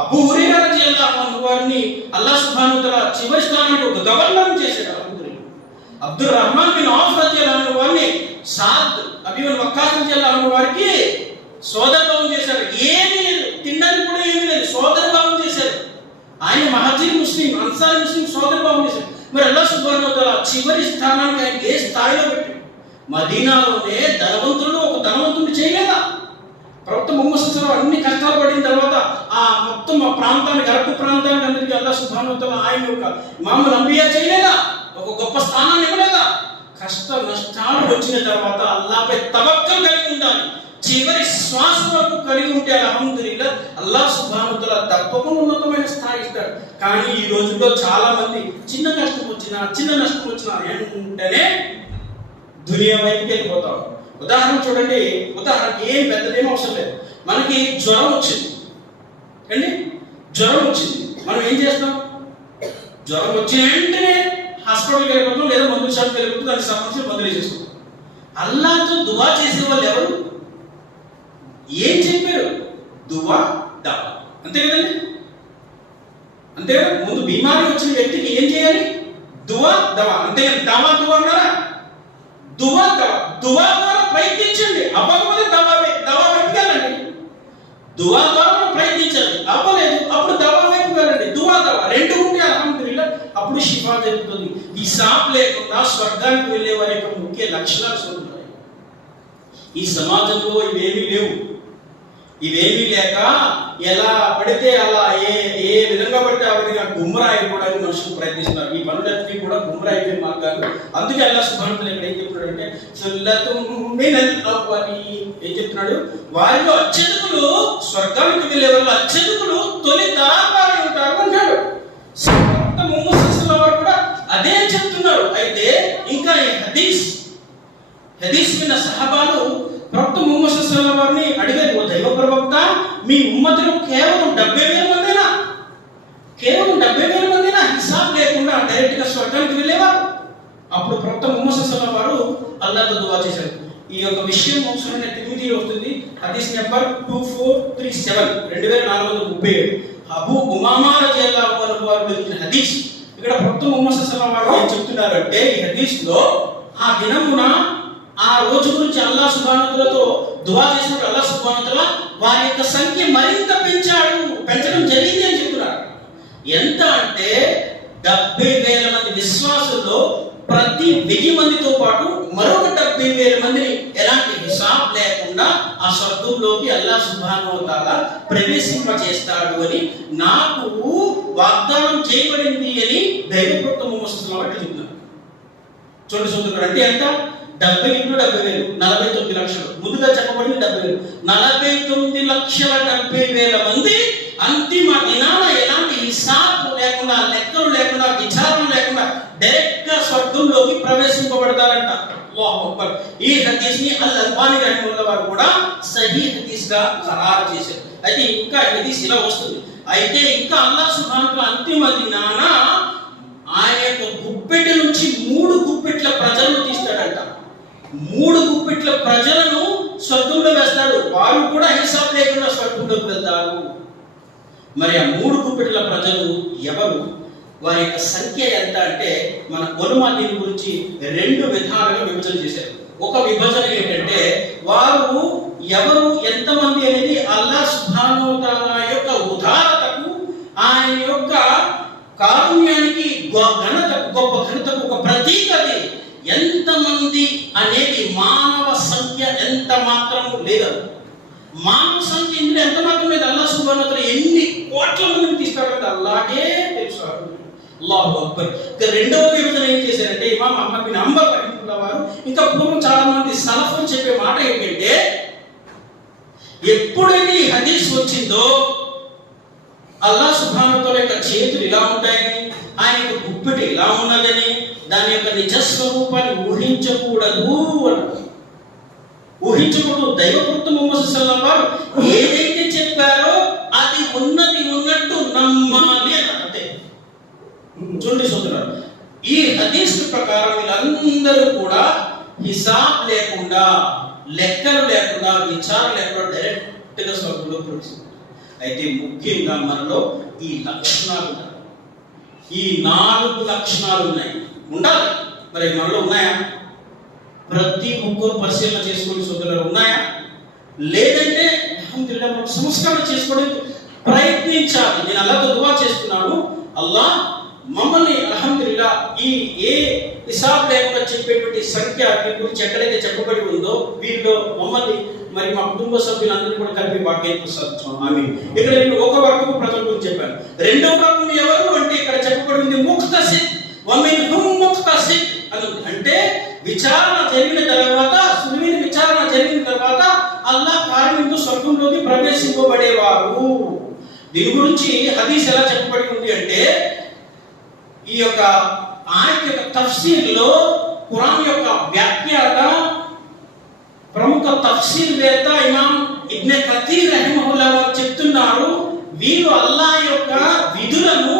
అబూ హురైరా రలియల్లాహు అన్హు వారిని అల్లాహ్ సుబ్హానహు వ తఆలా చివరి స్థానానికి ఒక గవర్నర్ చేశాడు. అబ్దుర్ రహమాన్ బిన్ ఔఫ్ రలియల్లాహు అన్హు వారిని సాద్ అబీబుల్ వక్కాస్ రలియల్లాహు అన్హు వారికి సోదరభావం చేశారు. ఏమీ లేదు, తినడానికి కూడా ఏమీ లేదు, సోదరభావం చేశారు. ఆయన మహజీర్ ముస్లిం, అన్సారీ ముస్లిం సోదరభావం చేశారు. మరి అల్లాహ్ సుబ్హానహు వ తఆలా చివరి స్థానానికి ఆయన ఏ స్థాయిలో పెట్టాడు? మదీనాలోనే ధనవంతులను ఒక ధనవంతుడు చేయలేదా? ప్రవక్త ముహమ్మద్ సల్లల్లాహు అన్ని కష్టాలు పడిన తర్వాత ఆ మొత్తం ఆ ప్రాంతానికి, అరబ్ ప్రాంతానికి అందరికీ అల్లాహ్ సుబ్హానహు వ తఆలా ఆయన యొక్క మామూలు అంబియా చేయలేదా? ఒక గొప్ప స్థానాన్ని ఇవ్వలేదా? కష్ట నష్టాలు వచ్చిన తర్వాత అల్లాహ్పై తవక్కల్ కలిగి ఉండాలి. చివరి శ్వాస వరకు కలిగి ఉంటే అల్హమ్దులిల్లాహ్ అల్లాహ్ సుబ్హానహు వ తఆలా తప్పకుండా ఉన్నతమైన స్థాయి ఇస్తాడు. కానీ ఈ రోజుల్లో చాలా మంది చిన్న కష్టం వచ్చినా, చిన్న నష్టం వచ్చినా వెంటనే దునియా వైపుకి వెళ్ళిపోతాం. ఉదాహరణ చూడండి, ఉదాహరణకి ఏం పెద్దదేమో అవసరం లేదు. మనకి జ్వరం వచ్చింది అండి, జ్వరం వచ్చింది, మనం ఏం చేస్తాం? జ్వరం వచ్చిన వెంటనే హాస్పిటల్కి వెళ్ళిపోతాం, లేదా మందుల షాప్కి వెళ్ళిపోతాం, దానికి సంబంధించిన మందులు వేసేస్తాం. అల్లాహ్తో దువా చేసే వాళ్ళు ఎవరు? ఏం చెప్పారు? దువా దవా, అంతే కదండి? అంతే కదా? ముందు బీమారి వచ్చిన వ్యక్తికి ఏం చేయాలి? దువా దవా, అంతే కదా? దవా దువా అన్నారా? దువా దవా, దువా ద్వారా ప్రయత్నించండి, అవ్వకపోతే దవా వైపు వెళ్ళండి. దువా ద్వారా ప్రయత్నించాలి, అవ్వలేదు అప్పుడు దవా వైపు వెళ్ళండి. దువా దవా రెండు ఉంటే అల్హమ్దులిల్లాహ్ అప్పుడు షిఫా జరుగుతుంది. హిసాబ్ లేకుండా స్వర్గానికి వెళ్ళే వారి యొక్క ముఖ్య లక్షణాలు ఉన్నాయి. ఈ సమాజంలో ఇవేమీ లేవు. ఇవేమీ లేక ఎలా పడితే అలా ఏ విధంగా పడితే ఆ విధంగా గుమ్రా అయిపోవడానికి మనుషులు ప్రయత్నిస్తున్నారు. ఈ పనులన్నీ కూడా గుమ్రా అయిపోయే మార్గాలు. అందుకే అల్లాహ్ సుబ్హానహు వ తఆలా ఇక్కడ ఏం చెప్తున్నాడు అంటే ఏం చెప్తున్నాడు? వారిలో అత్యధికులు, స్వర్గానికి వెళ్ళే వాళ్ళు అత్యధికులు తొలి తరాలు ఉంటారు అన్నాడు. ముహమ్మద్ సల్లల్లాహు అలైహి కూడా అదే చెప్తున్నారు. అయితే ఇంకా ఈ హదీస్ విన్న సహబాలు ప్రవక్త ముహమ్మద్ సల్లల్లాహు అలైహి వారిని అడిగారు, ఓ దైవ ప్రవక్త, మీ ఉమ్మతులు కేవలం 70,000 మందేనా? కేవలం 70,000 మందేనా హిసాబ్ లేకుండా డైరెక్ట్ గా స్వర్గానికి వెళ్ళేవారు? అప్పుడు ప్రవక్త ముహమ్మద్ సల్లల్లాహు అలైహి వారు అల్లాహ్తో దువా చేశారు. ఈ యొక్క విషయం ముస్లిం తిర్మిదీలో వస్తుంది. హదీస్ నెంబర్ 2437, 2437. అబూ ఉమామా రజియల్లాహు అన్హు వారు తెలిపిన హదీస్. ఇక్కడ ప్రవక్త ముహమ్మద్ సల్లల్లాహు అలైహి వారు ఏం చెప్తున్నారంటే ఈ హదీస్ లో ఆ దినమున ఆ రోజు గురించి అల్లాహ్ సుబ్హానహు వ తఆలాతో దువా చేసినప్పుడు అల్లాహ్ సుబ్హానహు వ తఆలా వారి యొక్క సంఖ్య మరింత పెంచడం జరిగింది అని చెప్తున్నారు. ఎంత అంటే 70,000 మంది విశ్వాసుల్లో ప్రతి 1000 మందితో పాటు మరొక 70,000 మందిని ఎలాంటి హిసాబ్ లేకుండా ఆ స్వర్గంలోకి అల్లాహ్ సుబ్హానహు వ తఆలా ప్రవేశింపజేస్తాడు అని నాకు వాగ్దానం చేయబడింది అని దైవప్రవక్త ముహమ్మద్ సల్లల్లాహు అలైహి చెప్తున్నారు. చూడండి సోదరుడు, అంటే ఎంత? 70 × 70,000 49 లక్షలు. ముందుగా చెప్పబడింది 70,000. 49 లక్షల 70,000 మంది అంతిమ దినాన ఎలాంటి హిసాబ్ లేకుండా, లెక్కలు లేకుండా, విచారణ లేకుండా డైరెక్ట్ గా స్వర్గంలోకి ప్రవేశింపబడతారంట. అల్లాహు అక్బర్. ఈ హదీస్ ని అల్ అల్బానీ రహిమహుల్లాహ్ వారు కూడా సహీ హదీస్ గా ఖరారు చేశారు. అయితే ఇంకా హదీస్ ఇలా వస్తుంది. అయితే ఇంకా అల్లాహ్ సుబ్హానహు వ తఆలా అంతిమ దినాన ఆయన యొక్క గుప్పెటి నుంచి 3 గుప్పెట్ల ప్రజలను తీస్తాడంట. 3 గుప్పెట్ల ప్రజలను స్వర్గంలో వేస్తాడు. వారు కూడా హిసాబ్ లేకుండా స్వర్గంలోకి వెళ్తారు. మరి ఆ 3 గుప్పెట్ల ప్రజలు ఎవరు? వారి యొక్క సంఖ్య ఎంత అంటే మన ఉలమా దీని గురించి 2 విధాలుగా విభజన చేశారు. ఒక విభజన ఏంటంటే వారు ఎవరు, ఎంతమంది అనేది అల్లాహ్ సుబ్హానహు వ తఆలా యొక్క ఉదారతకు, ఆయన యొక్క కారుణ్యానికి, గొప్ప ఘనతకు ఒక ప్రతీక. అది ఎంతమంది అనేది మానవ సంఖ్య ఎంత మాత్రము లేదు. మానవ సంఖ్య ఇందులో ఎంత మాత్రం లేదు. అల్లాహ్ సుబ్హానహు వ తఆలా ఎన్ని కోట్ల మందిని తీస్తాడంటే అల్లాహే తెలుసు. అల్లాహు అక్బర్. ఇక రెండవ విభజన ఏం చేశారంటే ఇమాం అహ్మద్ బిన్ హంబల్ రహిమహుల్లాహ్ వారు, ఇంకా పూర్వం చాలా మంది సలఫులు చెప్పే మాట ఏంటంటే ఎప్పుడైతే ఈ హదీస్ వచ్చిందో అల్లాహ్ సుబ్హానహు వ తఆలా యొక్క చేతులు ఇలా ఉంటాయని, ఆయన యొక్క గుప్పెటి ఇలా ఉన్నదని, దాని యొక్క నిజ స్వరూపాన్ని ఊహించకూడదు అన్నారు. ఊహించకూడదు. దైవప్రవక్త ముహమ్మద్ సల్లల్లాహు అలైహి వారు ఏదైతే చెప్పారో అది ఉన్నట్టు నమ్మాలి అని అంతే. చూడండి సోదరులారా, ఈ హదీస్ ప్రకారం వీళ్ళందరూ కూడా హిసాబ్ లేకుండా, లెక్కలు లేకుండా, విచారణ లేకుండా డైరెక్ట్ గా స్వర్గంలో ప్రవేశిస్తారు. అయితే ముఖ్యంగా మనలో ఈ లక్షణాలు ఉన్నాయి. ఈ 4 లక్షణాలు ఉన్నాయి, ఉండాలి. మరి మనలో ఉన్నాయా? ప్రతి ఒక్కరు పరిశీలన చేసుకుని సోదరులు ఉన్నాయా? లేదంటే అల్హమ్దులిల్లాహ్ మనం సంస్కరణ చేసుకోవడానికి ప్రయత్నించాలి. నేను అల్లాహ్తో దువా చేస్తున్నాను, అల్లాహ్ మమ్మల్ని అల్హమ్దులిల్లాహ్ ఈ హిసాబ్ లేకుండా చెప్పేటువంటి సంఖ్య వీరి గురించి ఎక్కడైతే చెప్పబడి ఉందో వీరిలో మమ్మల్ని మరి మా కుటుంబ సభ్యులందరూ కూడా కలిపి వాక్యం ప్రసాదించాం. ఆమె ఇక్కడ నేను ఒక వర్గపు ప్రజల గురించి చెప్పాను. రెండవ వర్గం ఎవరు అంటే ఇక్కడ చెప్పబడింది ముఖ్తసిద్ వమిన్హుం ముఖ్తసిద్ అని. అంటే విచారణ జరిగిన తర్వాత, సులువైన విచారణ జరిగిన తర్వాత అల్లాహ్ కార్యంతో స్వర్గంలోకి ప్రవేశింపబడేవారు. దీని గురించి హదీస్ ఎలా చెప్పబడి ఉంది అంటే ఈ యొక్క ఆయత యొక్క తఫ్సీర్లో ఖురాన్ యొక్క వ్యాఖ్యాత ప్రముఖ తఫ్సీర్ వేత్త ఇమాం ఇబ్న్ కతీర్ రహిమహుల్లాహ్ వారు చెప్తున్నారు, వీరు అల్లాహ్ యొక్క విధులను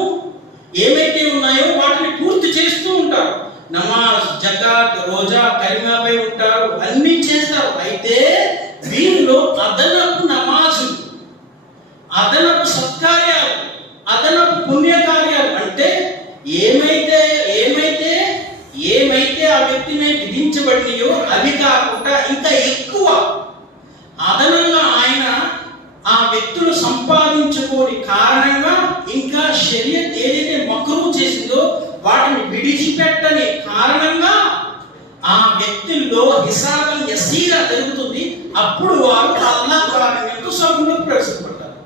ఏమైతే ఉన్నాయో వాటిని పూర్తి చేస్తూ ఉంటారు. నమాజ్, జకాత్, రోజా, కలిమాపై ఉంటారు, అన్ని చేస్తారు. అయితే వీరిలో అదనపు నమాజు, అదనపు సత్కార్యాలు, అదనపు పుణ్యకార్యాలు అంటే ఏమైతే ఆ వ్యక్తి మీద విధించబడినాయో అవి కాకుండా ఇంకా ఎక్కువ అదనంగా ఆయన ఆ వ్యక్తులు సంపాదించుకోని కారణంగా ఇంకా షరియత్ ఏదైతే మక్రూహ్ చేసిందో వాటిని విడిచిపెట్టని కారణంగా ఆ వ్యక్తుల్లో హిసాబం యసీరా జరుగుతుంది. అప్పుడు వారు అల్లాహ్ కార్యంతో స్వర్గంలోకి ప్రవేశించబడతారు.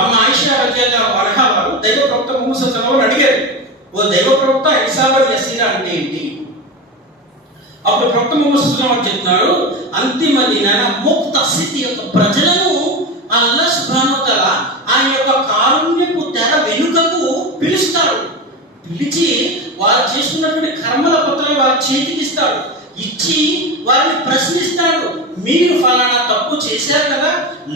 అమ్మ ఆయిషా రలియల్లాహు అన్హా వారు దైవ ప్రవక్త ముహమ్మద్ సల్లల్లాహు అలైహి వసల్లం అడిగారు, ఓ దైవ ప్రవక్త హిసాబం యసీరా అంటే ఏంటి? అప్పుడు ప్రవక్త ముహమ్మద్ సల్లల్లాహు అలైహి వసల్లం చెప్తున్నారు, అంతిమ దినాన ముఖ్తసిద్ యొక్క ప్రజలను అల్లాహ్ సుబ్హానహు వ తఆలా ఆయన యొక్క కారుణ్యపు తెర వెనుకకు పిలుస్తాడు. పిలిచి వారు చేస్తున్నటువంటి కర్మల పత్రాలు వారి చేతికి ఇస్తాడు. ఇచ్చి వారిని ప్రశ్నిస్తాడు, మీరు ఫలానా తప్పు చేశారు కదా,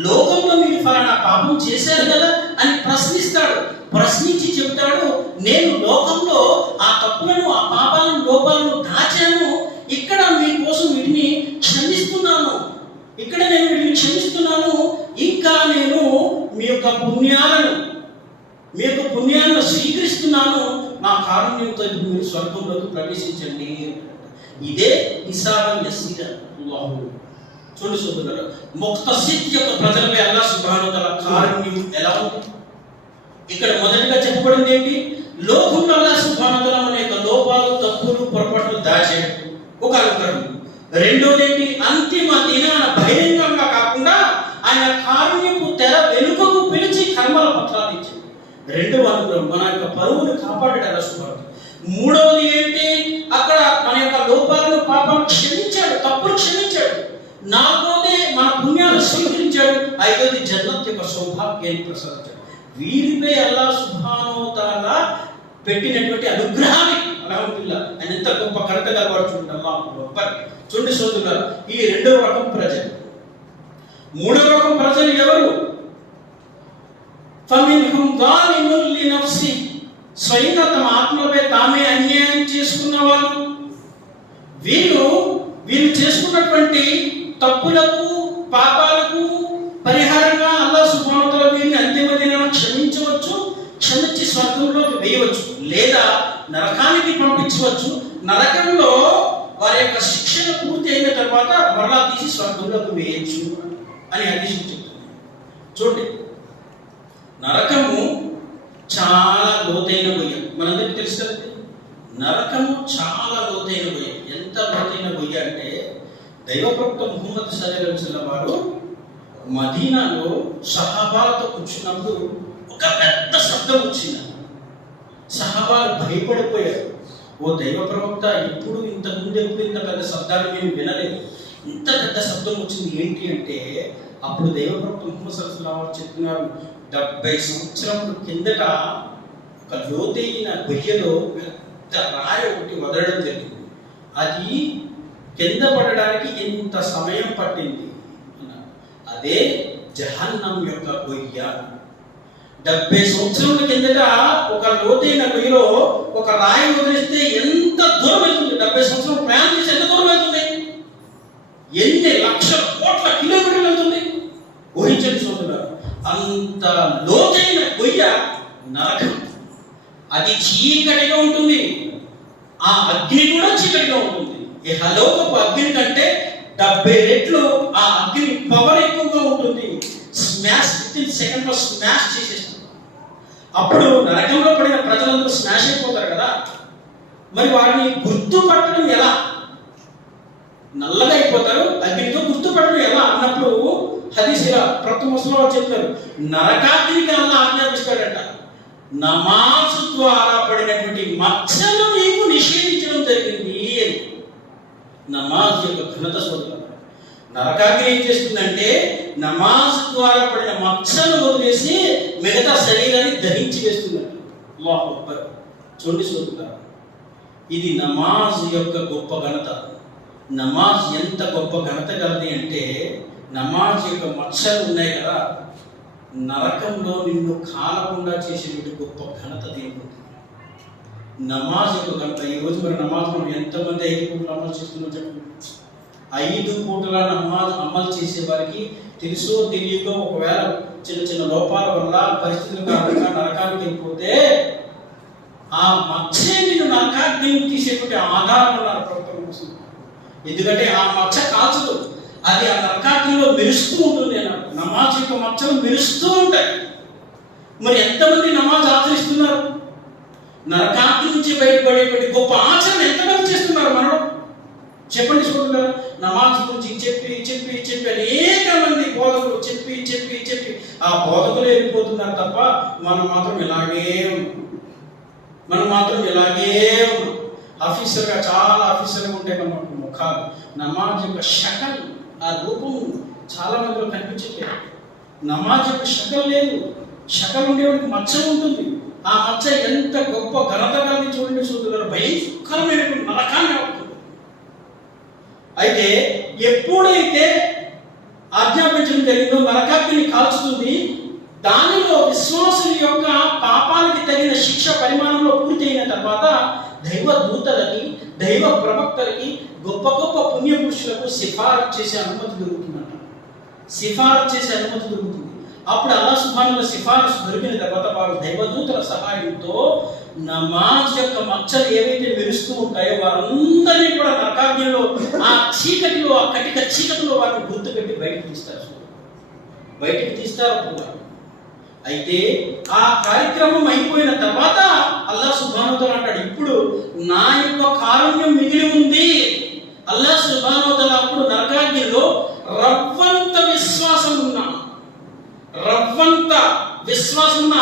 లోకంలో మీరు ఫలానా పాపం చేశారు కదా అని ప్రశ్నిస్తాడు. ప్రశ్నించి చెప్తాడు, నేను లోకంలో ఆ తప్పులను, ఆ పాపాలను, లోపాలను దాచాను, ఇక్కడ మీకోసం వీటిని క్షమిస్తున్నాను, ఇక్కడ నేను వీటిని క్షమిస్తున్నాను, ఇంకా నేను మీ యొక్క పుణ్యాలను స్వీకరిస్తున్నాను, నా కారుణ్యంతో మీరు స్వర్గంలోకి ప్రవేశించండి. ఇదే హిసాబం యసీరా. చూడు సోదరులారా, ముఖ్తసిద్ యొక్క ప్రజలపై అల్లాహ్ సుబ్హానహు వ తఆలా కారుణ్యం ఎలా ఉంది? ఇక్కడ మొదటిగా చెప్పబడింది ఏంటి? లోకంలో అల్లాహ్ సుబ్హానహు వ తఆలా మన యొక్క లోపాలు, తప్పులు, పొరపాట్లు దాచాడు, ఒక అనుగ్రహం. రెండోది ఏంటి? అంతిమ దినాన బహిరంగంగా కాకుండా ఆయన కారుణ్యపు తెర వెనుకకు పిలిచి కర్మల పత్రాలు ఇచ్చాడు. రెండవ అనుగ్రహం మన యొక్క పరువును కాపాడాడు అల్లాహ్ సుబ్హానహు వ తఆలా. మూడవది ఏంటి? అక్కడ మన యొక్క లోపాలను, పాపాలను క్షమించాడు, తప్పులు క్షమించాడు. నాలుగోది మన పుణ్యాలు స్వీకరించాడు. ఐదోది జన్నత్ యొక్క సౌభాగ్యాన్ని ప్రసాదించాడు. వీరిపై అల్లాహ్ సుబ్హానహు వ తఆలా పెట్టినటువంటి అనుగ్రహాన్ని అల్హమ్దులిల్లాహ్, ఆయన ఎంత గొప్ప కర్త గలవాడు చూడండి. అల్లాహు అక్బర్. చూడండి సోదరులారా, ఈ రెండవ రకం ప్రజలు. మూడవ రకం ప్రజలు ఎవరు? ఫమిన్హుం జాలిమున్ లినఫ్సి, స్వయంగా తమ ఆత్మలపై తామే అన్యాయం చేసుకున్న వాళ్ళు. వీళ్ళు చేసుకున్నటువంటి తప్పులకు, పాపాలకు పరిహారంగా అల్లాహ్ సుబ్హానహు వ తఆలా వీరిని అంతిమ దినాన క్షమించవచ్చు, క్షమించి స్వర్గంలోకి వేయవచ్చు, లేదా నరకానికి పంపించవచ్చు. నరకంలో వారి యొక్క శిక్షణ పూర్తి అయిన తర్వాత మరలా తీసి స్వర్గంలోకి వేయచ్చు అని హదీస్ చెప్తుంది. చూడండి, నరకము చాలా లోతైన గొయ్య. మనందరికీ తెలుసు కదండి, నరకము చాలా లోతైన గొయ్య. ఎంత లోతైన గొయ్య అంటే దైవప్రవక్త ముహమ్మద్ సల్లల్లాహు అలైహి వసల్లం వారు మదీనాలో సహాబాలతో కూర్చున్నప్పుడు ఒక పెద్ద శబ్దం వచ్చింది. సహాబాలు భయపడిపోయారు. ఓ దైవ ప్రవక్త, ఎప్పుడు ఇంత పెద్ద శబ్దాలు మేము వినలేదు, ఇంత పెద్ద శబ్దం వచ్చింది ఏంటి అంటే, అప్పుడు దైవ ప్రవక్త ముహమ్మద్ సల్లల్లాహు అలైహి వసల్లం చెప్తున్నారు, 70 సంవత్సరముల కిందట ఒక లోతైన గొయ్యలో పెద్ద రాయి ఒకటి వదలడం జరిగింది. అది కింద పడడానికి ఎంత సమయం పట్టింది అన్నారు. అదే జహన్నం యొక్క గొయ్య. 70 సంవత్సరముల కిందట ఒక లోతైన గొయ్యలో ఒక రాయి వదిలిస్తే ఎంత దూరం అవుతుంది? 70 సంవత్సరాలు ప్రయాణం చేసి ఎంత దూరం అవుతుంది? ఎన్ని లక్షల కోట్ల కిలోమీటర్లు అవుతుంది? ఊహించండి సోదరులారా, అంత లోతైన గొయ్య నరకం. అది చీకటిగా ఉంటుంది, ఆ అగ్ని కూడా చీకటిగా ఉంటుంది. ఈ హలోకపు అగ్ని కంటే 70 రెట్లు ఆ అగ్ని పవర్ ఎక్కువగా ఉంటుంది. స్మాష్, విత్ ఇన్ సెకండ్ లో స్మాష్ చేసేస్తుంది. అప్పుడు నరకంలో పడిన ప్రజలందరూ స్మాష్ అయిపోతారు కదా. మరి వారిని గుర్తుపట్టడం ఎలా? నల్లగా అయిపోతారు, అగ్నితో గుర్తుపట్టడం ఎలా అన్నప్పుడు హదీసులో ప్రథమ చెప్తారు, నరకాగ్నికి అల్లా ఆజ్ఞాపిస్తాడట, నమాజు ద్వారా పడినటువంటి మచ్చలు నీకు నిషేధించడం జరిగింది అని. నమాజ్ యొక్క ఘనత సోదరులు, నరకాగ్ని ఏం చేస్తుందంటే నమాజ్ ద్వారా పడిన మచ్చలు వదిలేసి మిగతా శరీరాన్ని దహించి వేస్తుందంట. అల్లాహు అక్బర్. చూడండి సోదరులారా, ఇది నమాజ్ యొక్క గొప్ప ఘనత. నమాజ్ ఎంత గొప్ప ఘనత కలది అంటే, నమాజ్ యొక్క మచ్చలు ఉన్నాయి కదా, నరకంలో నిన్ను కాలకుండా చేసేటువంటి గొప్ప ఘనత దేవుడు. నమాజ్ యొక్క ఘనత. ఈరోజు మరి నమాజ్ మనం ఎంతమంది 5 పూటలు అమలు చేస్తున్నాం చెప్పండి. 5 పూటల నమాజ్ అమలు చేసే వారికి తెలుసో తెలియకో ఒకవేళ చిన్న చిన్న లోపాల వల్ల పరిస్థితుల కారణంగా నరకానికి వెళ్ళిపోతే ఆ మచ్చే నిన్ను నరకాగ్ని తీసేటువంటి ఆధారం ఉన్నారు ప్రభుత్వం కోసం. ఎందుకంటే ఆ మచ్చ కాల్చదు, అది ఆ నరకాగ్నిలో మెరుస్తూ ఉంటుంది అన్నాడు. నమాజ్ యొక్క మచ్చలు మెరుస్తూ ఉంటాయి. మరి ఎంతమంది నమాజ్ ఆచరిస్తున్నారు? నరకాగ్ని నుంచి బయటపడేటువంటి గొప్ప ఆచరణ ఎంతమంది చేస్తున్నారు మనలో చెప్పండి చూడండి. నమాజ్ గురించి చెప్పి చెప్పి చెప్పి అనేక మంది బోధకులు చెప్పి చెప్పి చెప్పి ఆ బోధకులు వెళ్ళిపోతున్నారు తప్ప మనం మాత్రం ఇలాగే ఉన్నాం. ఆఫీసర్గా చాలా ఆఫీసర్గా ఉంటాయి మన ముఖాలు. నమాజ్ యొక్క షకల్, ఆ రూపం చాలా మందిలో కనిపించట్లేదు. నమాజ్ యొక్క షకల్ లేదు. షకల్ ఉండేవాడికి మచ్చ ఉంటుంది. ఆ మచ్చ ఎంత గొప్ప ఘనత కలిగి చూడండి చూస్తున్నారు, భయంకరమైనటువంటి నరకాన్ని అవుతుంది. అయితే ఎప్పుడైతే ఆజ్ఞాపించడం జరిగిందో నరకాగ్ని కాల్చుతుంది, దానిలో విశ్వాసుల యొక్క పాపాలకి తగిన శిక్ష పరిమాణంలో పూర్తి అయిన తర్వాత దైవ దూతలకి, దైవ ప్రవక్తలకి, గొప్ప గొప్ప పుణ్య పురుషులకు సిఫారసు చేసే అనుమతి దొరుకుతుందంట. అప్పుడు అల్లాహ్ సుబ్హానహు సిఫారసు దొరికిన తర్వాత వారు దైవదూతల సహాయంతో నమాజ్ యొక్క మచ్చలు ఏవైతే మెరుస్తూ ఉంటాయో వారందరినీ కూడా నరకాగ్నిలో, ఆ చీకటిలో, ఆ కటిక చీకటిలో వారిని గుర్తుపెట్టి బయటకు తీస్తారు. అయితే ఆ కార్యక్రమం అయిపోయిన తర్వాత అల్లాహ్ సుబ్హానహు తఆలా అంటాడు, ఇప్పుడు నా యొక్క కారుణ్యం మిగిలి ఉంది. అల్లాహ్ సుబ్హానహు తఆలా అప్పుడు నరకాగ్నిలో రవ్వంత విశ్వాసం ఉన్నా,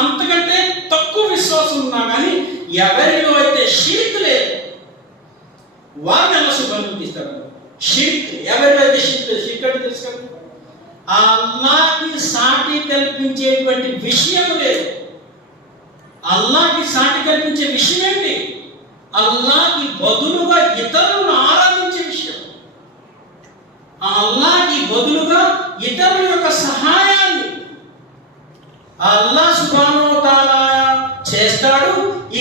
అంతకంటే తక్కువ విశ్వాసం ఉన్నా కానీ ఎవరిలో అయితే షిర్క్ లేదు వారిని అల్లాహ్ సుబ్హానహు తఆలా తీస్తాడు. షిర్క్ ఎవరిలో అయితే షిర్క్ అంటే తెలుసు కదా, అల్లాహ్కి సాటి కల్పించేటువంటి విషయం లేదు. అల్లాహ్కి సాటి కల్పించే విషయం ఏంటి? అల్లాహ్కి బదులుగా ఇతరులను ఆరాధించే విషయం. అల్లాహ్కి బదులుగా ఇతరుల యొక్క సహాయాన్ని అల్లాహ్ సుబ్హానహు తఆలా చేస్తాడు.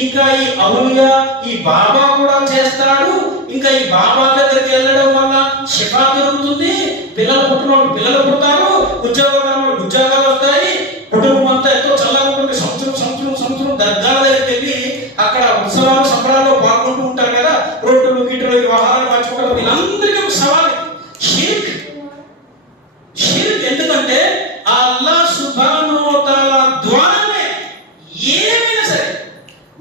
ఇంకా ఈ ఔలియా, ఈ బాబా కూడా చేస్తాడు. ఇంకా ఈ బాబా దగ్గరికి వెళ్ళడం వల్ల షిఫా దొరుకుతుంది, పిల్లలు పుట్టినోళ్ళు పిల్లలు పుడతారు, ఉద్యోగాలు వస్తాయి, కుటుంబం అంతా ఎంతో చల్లగా ఉంటుంది. సంవత్సరం దర్గాల దగ్గరికి వెళ్ళి అక్కడ ఉత్సవాలు సంబరాల్లో పాల్గొంటూ ఉంటారు కదా, రొట్టెలు గిట్టెలు వ్యవహారాలు మర్చిపోవడం, వీళ్ళందరికీ ఒక సవాల్ షిర్క్. ఎందుకంటే అల్లాహ్ సుబ్హానహు తఆలా ద్వారానే ఏమైనా సరే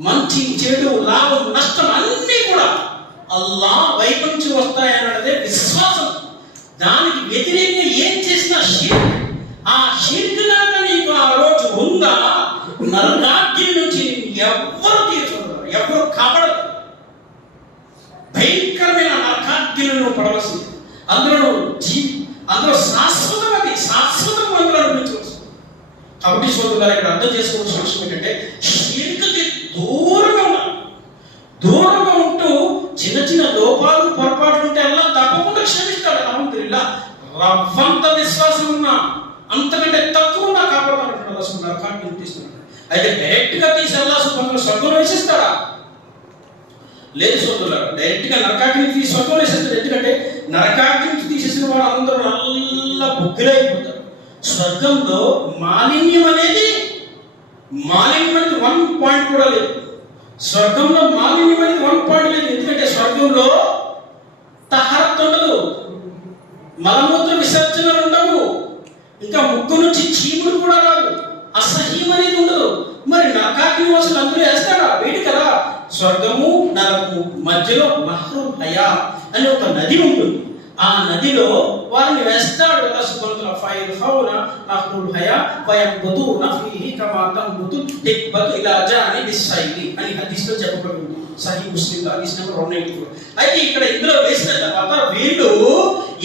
మంచి చెడు లాభం నష్టం అన్నీ కూడా అల్లాహ్ వైపు నుంచి వస్తాయన్నదే విశ్వాసం. దానికి వ్యతిరేకంగా ఏం చేసినా షిర్క్. ఆ షిర్క్ కనుక నీకు ఆ రోజు ఉందా, నరకాగ్ని నుంచి ఎవ్వరు తీర్చుకుంటారు, ఎవ్వరు కాపాడరు. భయంకరమైన నరకాగ్నిలను పడవలసింది. అందులో శాశ్వతం అందులో అనిపించవలసింది. కాబట్టి సోదరులారా, ఇక్కడ అర్థం చేసుకోవాల్సిన విషయం ఏంటంటే షిర్క్కి దూరంగా ఉంటూ చిన్న చిన్న లోపాలు పొరపాట్లు ఉంటే అల్లా తప్పకుండా క్షమిస్తాడు. అల్హమ్దులిల్లాహ్. రవ్వంత విశ్వాసం ఉన్నా, అంతకంటే తక్కువ ఉన్నా కాపాడుతాడు అల్లాహ్ సుబ్హానహు తఆలా తీస్తున్నాడు. అయితే డైరెక్ట్ గా తీసి అల్లాహ్ సుబ్హానహు తఆలా స్వర్గంలో వేసేస్తాడా? లేదు సోదరులారా, డైరెక్ట్ గా నరకాగ్ని తీసి స్వర్గంలో వేసేస్తాడు. ఎందుకంటే నరకాగ్ని తీసేసిన వాడు అందరూ నల్ల బుగ్గిలైపోతారు. స్వర్గంలో మాలిన్యం అనేది 1 పాయింట్ కూడా లేదు. స్వర్గంలో మాలిన్యం అనేది 1 పాయింట్ లేదు. ఎందుకంటే స్వర్గంలో తహరత్ ఉండదు, మలమూత్ర విసర్జనలు ఉండవు, ఇంకా ముక్కు నుంచి చీముడు కూడా రాదు, అసహ్యం అనేది ఉండదు. మరి నరకాగ్ని వాసులు అందరూ వేస్తాడా? వేడి కదా. స్వర్గము నరకము మధ్యలో నహ్రుల్ హయా అనే ఒక నది ఉంటుంది. ఆ నదిలో వారిని వేస్తాడు కదా సుబ్హానల్లాహ్. ఫయల్హౌన నహ్రుల్ హయా వయంబుతున ఫీహి కమా తంబుతు తిక్బతు ఇలా జాని బిస్సైలి అని హదీస్లో చెప్పబడింది. సహీహ్ ముస్లిం హదీస్ నెంబర్ 194. అయితే ఇక్కడ ఇందులో వేసిన తర్వాత వీళ్ళు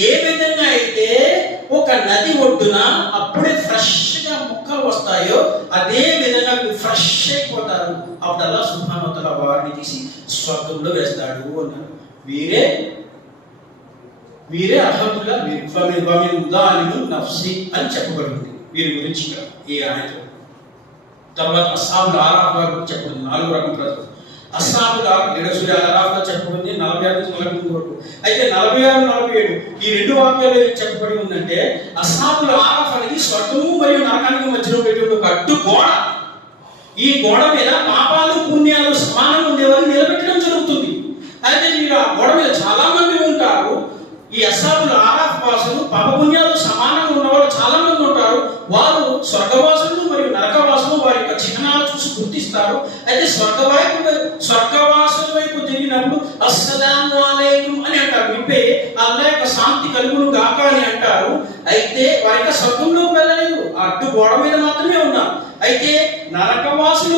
ఏ విధంగా అయితే ఒక నది ఒడ్డున అప్పుడే ఫ్రెష్గా ముక్కలు వస్తాయో అదే విధంగా వీళ్ళు ఫ్రెష్ అయిపోతారు. అప్పుడు అల్లాహ్ సుబ్హానహు వ తఆలా వారిని తీసి స్వర్గంలో వేస్తాడు అన్నారు. వీరే అర్హతులుగా నఫ్సి అని చెప్పబడింది వీరి గురించి ఇక్కడ ఈ ఆయనతో. తర్వాత అస్హాబుల్ ఆరాఫ్ గురించి చెప్పబడింది. 4 రకం ప్రజలు. అస్హాబుల్ ఆరాఫ్ 7 సూర ఆరాఫ్లో చెప్పబడింది 46 నుంచి 48 వరకు. అయితే 46, 47 ఈ 2 వాక్యాలు చెప్పబడి ఉందంటే అస్హాబుల్ ఆరాఫ్ అనేది స్వర్గము మరియు నరకానికి మధ్యలో ఉండేటువంటి ఒక అడ్డు గోడ. ఈ గోడ మీద పాపాలు పుణ్యాలు సమానంగా ఉండేవారిని నిలబెట్టడం జరుగుతుంది. అయితే మీరు ఆ గోడ మీద చాలా మంది ఉంటారు. ఈ అస్హాబుల్ ఆరాఫ్ వాసులు పాపపుణ్యాలు సమానంగా ఉన్నవాళ్ళు చాలా మంది ఉంటారు. వారు స్వర్గవాసులు మరియు నరకవాసులు వారి యొక్క చిహ్నాలు చూసి గుర్తిస్తారు. అయితే స్వర్గవాసుల వైపు తిరిగినప్పుడు అస్సలాము అలైకుం అని అంటారు. విప్పే అల్లాహ్ యొక్క శాంతి కలుగును గాక అని అంటారు. అయితే వారి యొక్క స్వర్గంలోకి వెళ్ళలేదు, అడ్డు గోడ మీద మాత్రమే ఉన్నారు. అయితే నరకవాసుల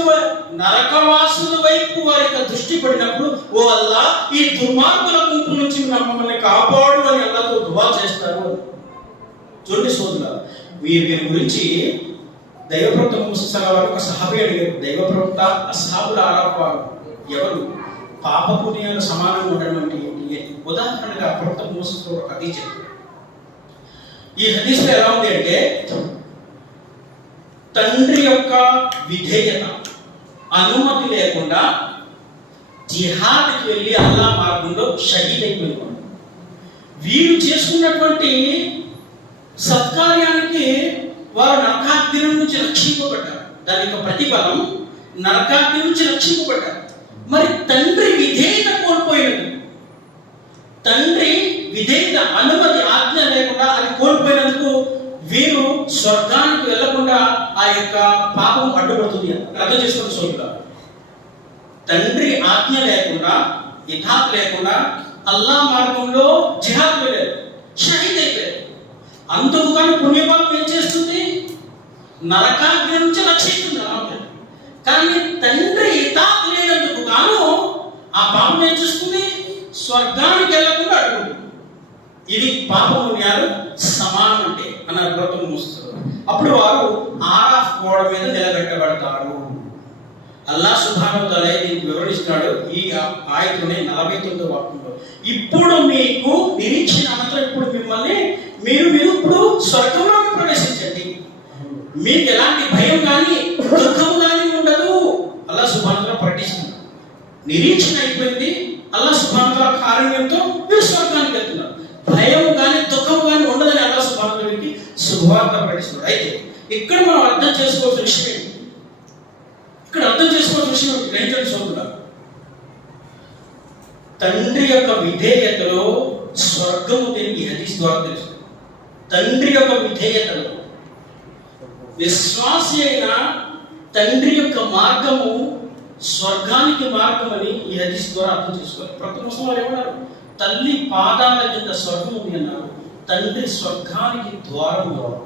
వైపు వారి యొక్క దృష్టి పడినప్పుడు ఓ అల్లాహ్ ఈ దుర్మార్గుల గుంపు నుంచి మమ్మల్ని కాపాడు అని అల్లాహ్తో దువా చేస్తారు. చూడండి సోదరులారా, వీరి గురించి దైవప్రవక్త ముహమ్మద్ వారు ఒక సహాబీ అడిగారు, దైవప్రవక్త అస్హాబుల్ ఆరాఫ్ వారు ఎవరు, పాప పుణ్యాలు సమానంగా ఉండడం అంటే ఏంటి? ఉదాహరణగా ప్రవక్త ముహమ్మద్ ఒక హదీస్ చెప్పారు. ఈ హదీస్లో ఎలా ఉంది అంటే తండ్రి యొక్క విధేయత, అనుమతి లేకుండా జిహాద్కి వెళ్ళి అల్లాహ్ మార్గంలో షహీద్ అయిపోయినారు. వీరు చేసుకున్నటువంటి సత్కార్యానికి వారు నరకాగ్ని నుంచి రక్షింపబడ్డారు. దాని యొక్క ప్రతిఫలం నరకాగ్ని నుంచి రక్షింపబడ్డారు. మరి తండ్రి విధేయత కోల్పోయినది, తండ్రి విధేయత అనుమతి ఆజ్ఞ లేకుండా అది కోల్పోయినందుకు వీరు స్వర్గానికి వెళ్లకుండా ఆ యొక్క పాపం అడ్డుపడుతుంది. అర్థం చేసుకుని సోదరులారా, తండ్రి ఆజ్ఞ లేకుండా ఇథాత్ లేకుండా అల్లాహ్ మార్గంలో జిహాద్ వెళ్ళారు, షహీద్ అయిపోయారు. అందుకు కానీ పుణ్యపాపం ఏం చేస్తుంది? నరకాగ్ని నుంచి రక్షిస్తుంది. కానీ తండ్రి ఇథాత్ లేనందుకు గాను ఆ పాపం ఏం చేస్తుంది? స్వర్గానికి వెళ్లకుండా అడ్డుకుంటుంది. ఇది పాప పుణ్యాలు సమానం అంటే అన్నారు ప్రవక్త ముహమ్మద్. అప్పుడు వారు ఆరాఫ్ గోడ మీద నిలబెట్టబడతారు. అల్లాహ్ సుబ్హానహు వ తఆలా దీనికి వివరిస్తున్నాడు ఈ ఆయతలోనే 49వ వాక్యంలో. ఇప్పుడు మీకు నిరీక్షణ అనంతరం ఇప్పుడు మిమ్మల్ని మీరు ఇప్పుడు స్వర్గంలోకి ప్రవేశించండి, మీకు ఎలాంటి భయం కానీ దుఃఖం కానీ ఉండదు. అల్లాహ్ సుబ్హానహు వ తఆలా ప్రకటిస్తున్నాడు. నిరీక్షణ అయిపోయింది, అల్లాహ్ సుబ్హానహు వ తఆలా కారుణ్యంతో మీరు స్వర్గానికి వెళ్తున్నారు. భయం కానీ దుఃఖం కానీ ఉండదని అల్లాహ్ సుబ్హానహు వ తఆలా శుభవార్త ప్రకటిస్తున్నాడు. అయితే ఇక్కడ మనం అర్థం చేసుకోవాల్సిన విషయం ఏంటి? గ్రహించండి సోదరులారా, తండ్రి యొక్క విధేయతలో స్వర్గము ఈ హదీస్ ద్వారా తెలుసు. తండ్రి యొక్క విధేయతలో విశ్వాసి అయిన తండ్రి యొక్క మార్గము స్వర్గానికి మార్గం అని ఈ హదీస్ ద్వారా అర్థం చేసుకోవాలి. ప్రతి ముస్లిం ఏమన్నారు? తల్లి పాదాల కింద స్వర్గం ఉంది అన్నారు. తండ్రి స్వర్గానికి ద్వారం అన్నారు.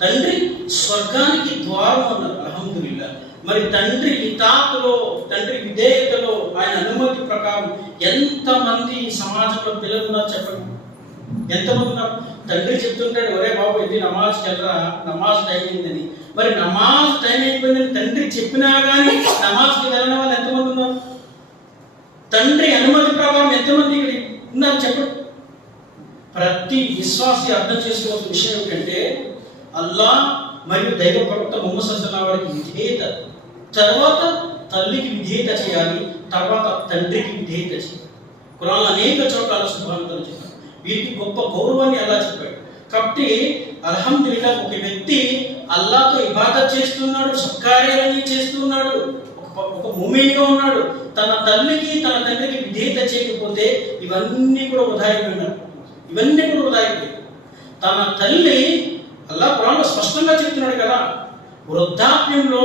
తండ్రి స్వర్గానికి ద్వారం అన్నారు. అల్హమ్దులిల్లాహ్. మరి తండ్రి ఇతాతులో, తండ్రి విధేయతలో, ఆయన అనుమతి ప్రకారం ఎంతమంది సమాజంలో పిల్లలు ఉన్నారు చెప్పండి? ఎంతమంది ఉన్నారు? తండ్రి చెప్తుంటాడు, ఒరే బాబు ఇది నమాజ్కి వెళ్ళరా, నమాజ్ టైం అయిందని. మరి నమాజ్ టైం అయిపోయిందని తండ్రి చెప్పినా కానీ నమాజ్కి వెళ్ళిన వాళ్ళు ఎంతమంది ఉన్నారు? తండ్రి అనుమతి ప్రకారం ఎంతమంది ఇక్కడ ఉన్నారు చెప్పండి? ప్రతి విశ్వాసి అర్థం చేసుకోవాల్సిన విషయం ఏంటంటే అల్లాహ్ మరియు దైవ ప్రవక్త ముహమ్మద్ సల్లల్లాహు అలైహి వసల్లం విధేయత, తర్వాత తల్లికి విధేయత చేయాలి, తర్వాత తండ్రికి విధేయత చేయాలి. ఖురాన్లో అనేక చోట్ల అల్లాహ్ సుబ్హానహు వ తఆలా చెప్పాడు. వీరికి గొప్ప గౌరవాన్ని అల్లాహ్ చెప్పాడు. కాబట్టి అల్హమ్దులిల్లాహ్ ఒక వ్యక్తి అల్లాహ్తో ఇబాదత్ చేస్తున్నాడు, సత్కార్యాలన్నీ చేస్తున్నాడు, ఒక ముమీన్గా ఉన్నాడు, తన తల్లికి తన తండ్రికి విధేయత చేయకపోతే ఇవన్నీ కూడా వృధా అయిపోయినారు. ఇవన్నీ కూడా వృధా అయిపోయాయి. తన తల్లి అల్లాహ్ ఖురాన్లో స్పష్టంగా చెప్తున్నాడు కదా, వృద్ధాప్యంలో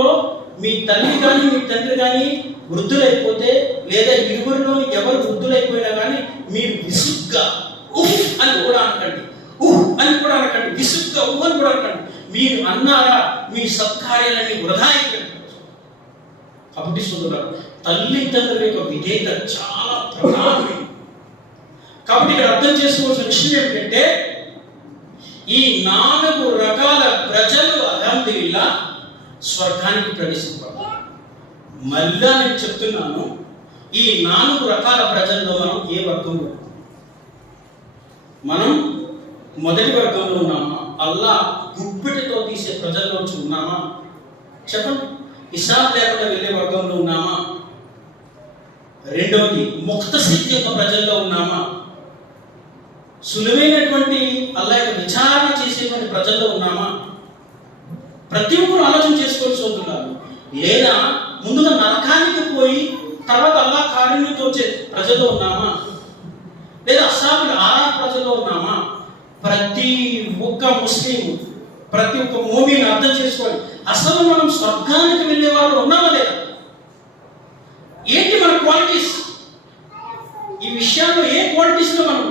మీ తల్లి కానీ మీ తండ్రి కానీ వృద్ధులైపోతే లేదా ఇరువురిలోని ఎవరు వృద్ధులైపోయినా కానీ మీరు విసుగ్గా ఉహ్ అని కూడా అనకండి, అని కూడా అనకండి, విసుగ్గా అని కూడా అనకండి. మీరు అన్నారా మీ సత్కార్యాలని వృధా అయిపోయింది. కాబట్టి సోదరులారా, తల్లిదండ్రుల యొక్క విధేయత చాలా ప్రధానమైనది. కాబట్టి ఇక్కడ అర్థం చేసుకోవాల్సిన విషయం ఏమిటంటే ఈ 4 రకాల ప్రజలు అల్హమ్దులిల్లాహ్ స్వర్గానికి ప్రవేశించబడతారు. మళ్ళా నేను చెప్తున్నాను, ఈ 4 రకాల ప్రజల్లో మనం ఏ వర్గంలో? మనం మొదటి వర్గంలో ఉన్నామా? అల్లాహ్ గుప్పిటితో తీసే ప్రజల్లోంచి ఉన్నామా? చెప్పండి. హిసాబ్ లేకుండా వెళ్ళే వర్గంలో ఉన్నామా? రెండవది ముక్తసిద్ యొక్క ప్రజల్లో ఉన్నామా? సులువైనటువంటి అల్లాహ్ యొక్క విచారణ చేసేటువంటి ప్రజల్లో ఉన్నామా? ప్రతి ఒక్కరు ఆలోచన చేసుకోవాల్సి ఉంటున్నారు. లేదా ముందుగా నరకానికి పోయి తర్వాత అల్లాహ్ కారుణ్యంతో వచ్చే ప్రజల్లో ఉన్నామా? లేదా అస్హాబుల్ ఆరాఫ్ ప్రజల్లో ఉన్నామా? ప్రతి ఒక్క ముస్లిం, ప్రతి ఒక్క మోమిన్ అర్థం చేసుకోవాలి, అసలు మనం స్వర్గానికి వెళ్ళే వాళ్ళు ఉన్నామా లేదా? ఏంటి మన క్వాలిటీస్? ఈ విషయాల్లో ఏ క్వాలిటీస్ లో మనం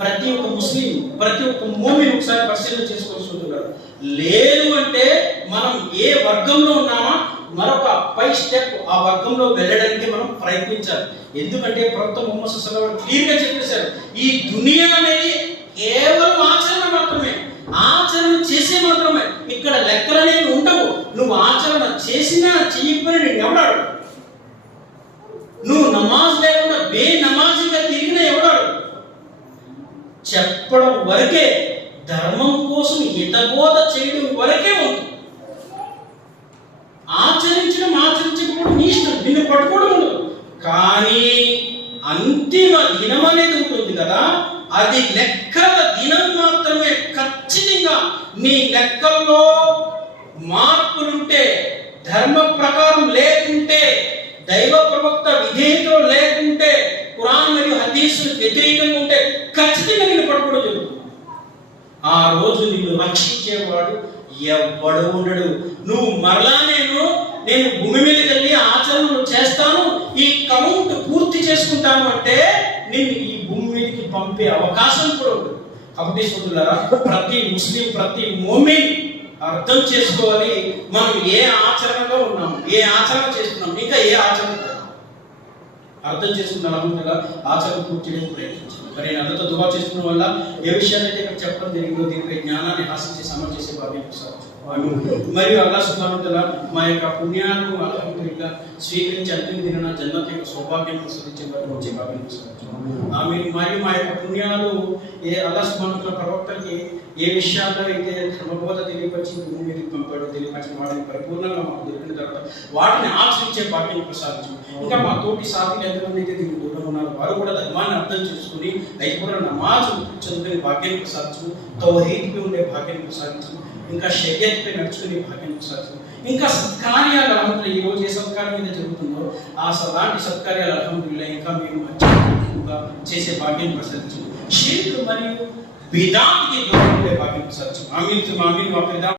ప్రతి ఒక్క ముస్లిం, ప్రతి ఒక్క మోమిన్ ఒకసారి పరిశీలన చేసుకోవాల్సి ఉంటున్నారు. లేదు అంటే మనం ఏ వర్గంలో ఉన్నామా మరొక పై స్టెప్ ఆ వర్గంలో వెళ్ళడానికి మనం ప్రయత్నించాలి. ఎందుకంటే ప్రవక్త ముహమ్మద్ సల్లల్లాహు అలైహి వసల్లం క్లియర్గా చెప్పేశారు, ఈ దునియా అనేది కేవలం ఆచరణ మాత్రమే, ఆచరణ చేసే మాత్రమే. ఇక్కడ లెక్కలు అనేవి ఉండవు. నువ్వు ఆచరణ చేసినా చెయ్యకపోయినా నేను ఎవడాడు? నువ్వు నమాజ్ లేకుండా నమాజిగా తిరిగినా ఎవడాడు? చెప్పడం వరకే, ధర్మం కోసం హితబోధ చేయడం వరకే ఉంది. ఆచరించకపోవడం నీ ఇష్టం, నిన్ను పట్టుకోవడం ఉండదు. కానీ అంతిమ దినం అనేది ఉంటుంది కదా, అది లెక్కల దినం మాత్రమే. ఖచ్చితంగా నీ లెక్కల్లో మార్పులుంటే, ధర్మ ప్రకారం లేకుంటే, దైవ ప్రవక్త విధేయతలో లేకుంటే, ఖురాన్ మరియు హదీసులు వ్యతిరేకంగా ఉంటే ఖచ్చితంగా నిన్ను పట్టుకోవడం జరుగుతుంది. ఆ రోజు నిన్ను రక్షించేవాడు ఎవ్వడు ఉండడు. నువ్వు మరలా నేను భూమి మీదకి వెళ్ళి ఆచరణలు చేస్తాను, ఈ కౌంట్ పూర్తి చేసుకుంటాను అంటే నిన్ను ఈ భూమి మీదకి పంపే అవకాశం కూడా ఉండదు. కాబట్టి సోదరులారా, ప్రతి ముస్లిం, ప్రతి మోమిన్ అర్థం చేసుకోవాలి, మనం ఏ ఆచరణలో ఉన్నాము, ఏ ఆచరణ చేస్తున్నాం, ఇంకా ఏ ఆచరణ అర్థం చేసుకున్న అల్హమ్దులిల్లాహ్ ఆచరణ పూర్తి చేయడానికి ప్రయత్నించాను. మరి నేను అందరితో దువా చేసుకున్న వల్ల ఏ విషయాలైతే ఇక్కడ చెప్పడం జరిగిందో దీనిపై జ్ఞానాన్ని హాసిల్ చేసి అమలు చేసే భాగ్యం మరియు అల్లాహ్ సుబ్హానహు వ తఆలా మా యొక్క పుణ్యాలను అల్హమ్దులిల్లాహ్ స్వీకరించి అంతిమ దినాన జన్నత్ యొక్క సౌభాగ్యం ప్రసాదించే వారికి వచ్చే భాగ్యం ఆమీన్. మరియు మా యొక్క పుణ్యాలు అల్లాహ్ సుబ్హానహు వ తఆలా ప్రవక్తకి ఏ విషయాల్లో అయితే ధర్మబోధ తెలియపరిచి భూమి మీదకి పంపాడో, తెలియపరిచిన వాటిని పరిపూర్ణంగా మాకు దొరికిన తర్వాత వాటిని ఆచరించే భాగ్యం ప్రసాదించు. ఇంకా మా తోటి సాధులు ఎంతమంది అయితే దీనికి దూరం ఉన్నారు వారు కూడా ధర్మాన్ని అర్థం చేసుకుని ఐదుగురు నమాజ్ చదువుకునే భాగ్యాన్ని ప్రసాదించు, తౌహీద్పై ఉండే భాగ్యాన్ని ప్రసాదించు, ఇంకా షరియత్పై నడుచుకునే భాగ్యాన్ని ప్రసాదించు. ఇంకా సత్కార్యాలు అల్హమ్దులిల్లాహ్ ఈ రోజు ఏ సత్కార్యం మీద జరుగుతుందో అలాంటి సత్కార్యాలు అల్హమ్దులిల్లాహ్ ఇంకా మేము మంచిగా చేసే భాగ్యాన్ని ప్రసాదించు. షిర్క్ మరియు బిదాత్కి దూరం ఉండే భాగ్యాన్ని ప్రసాదించు. ఆమీన్.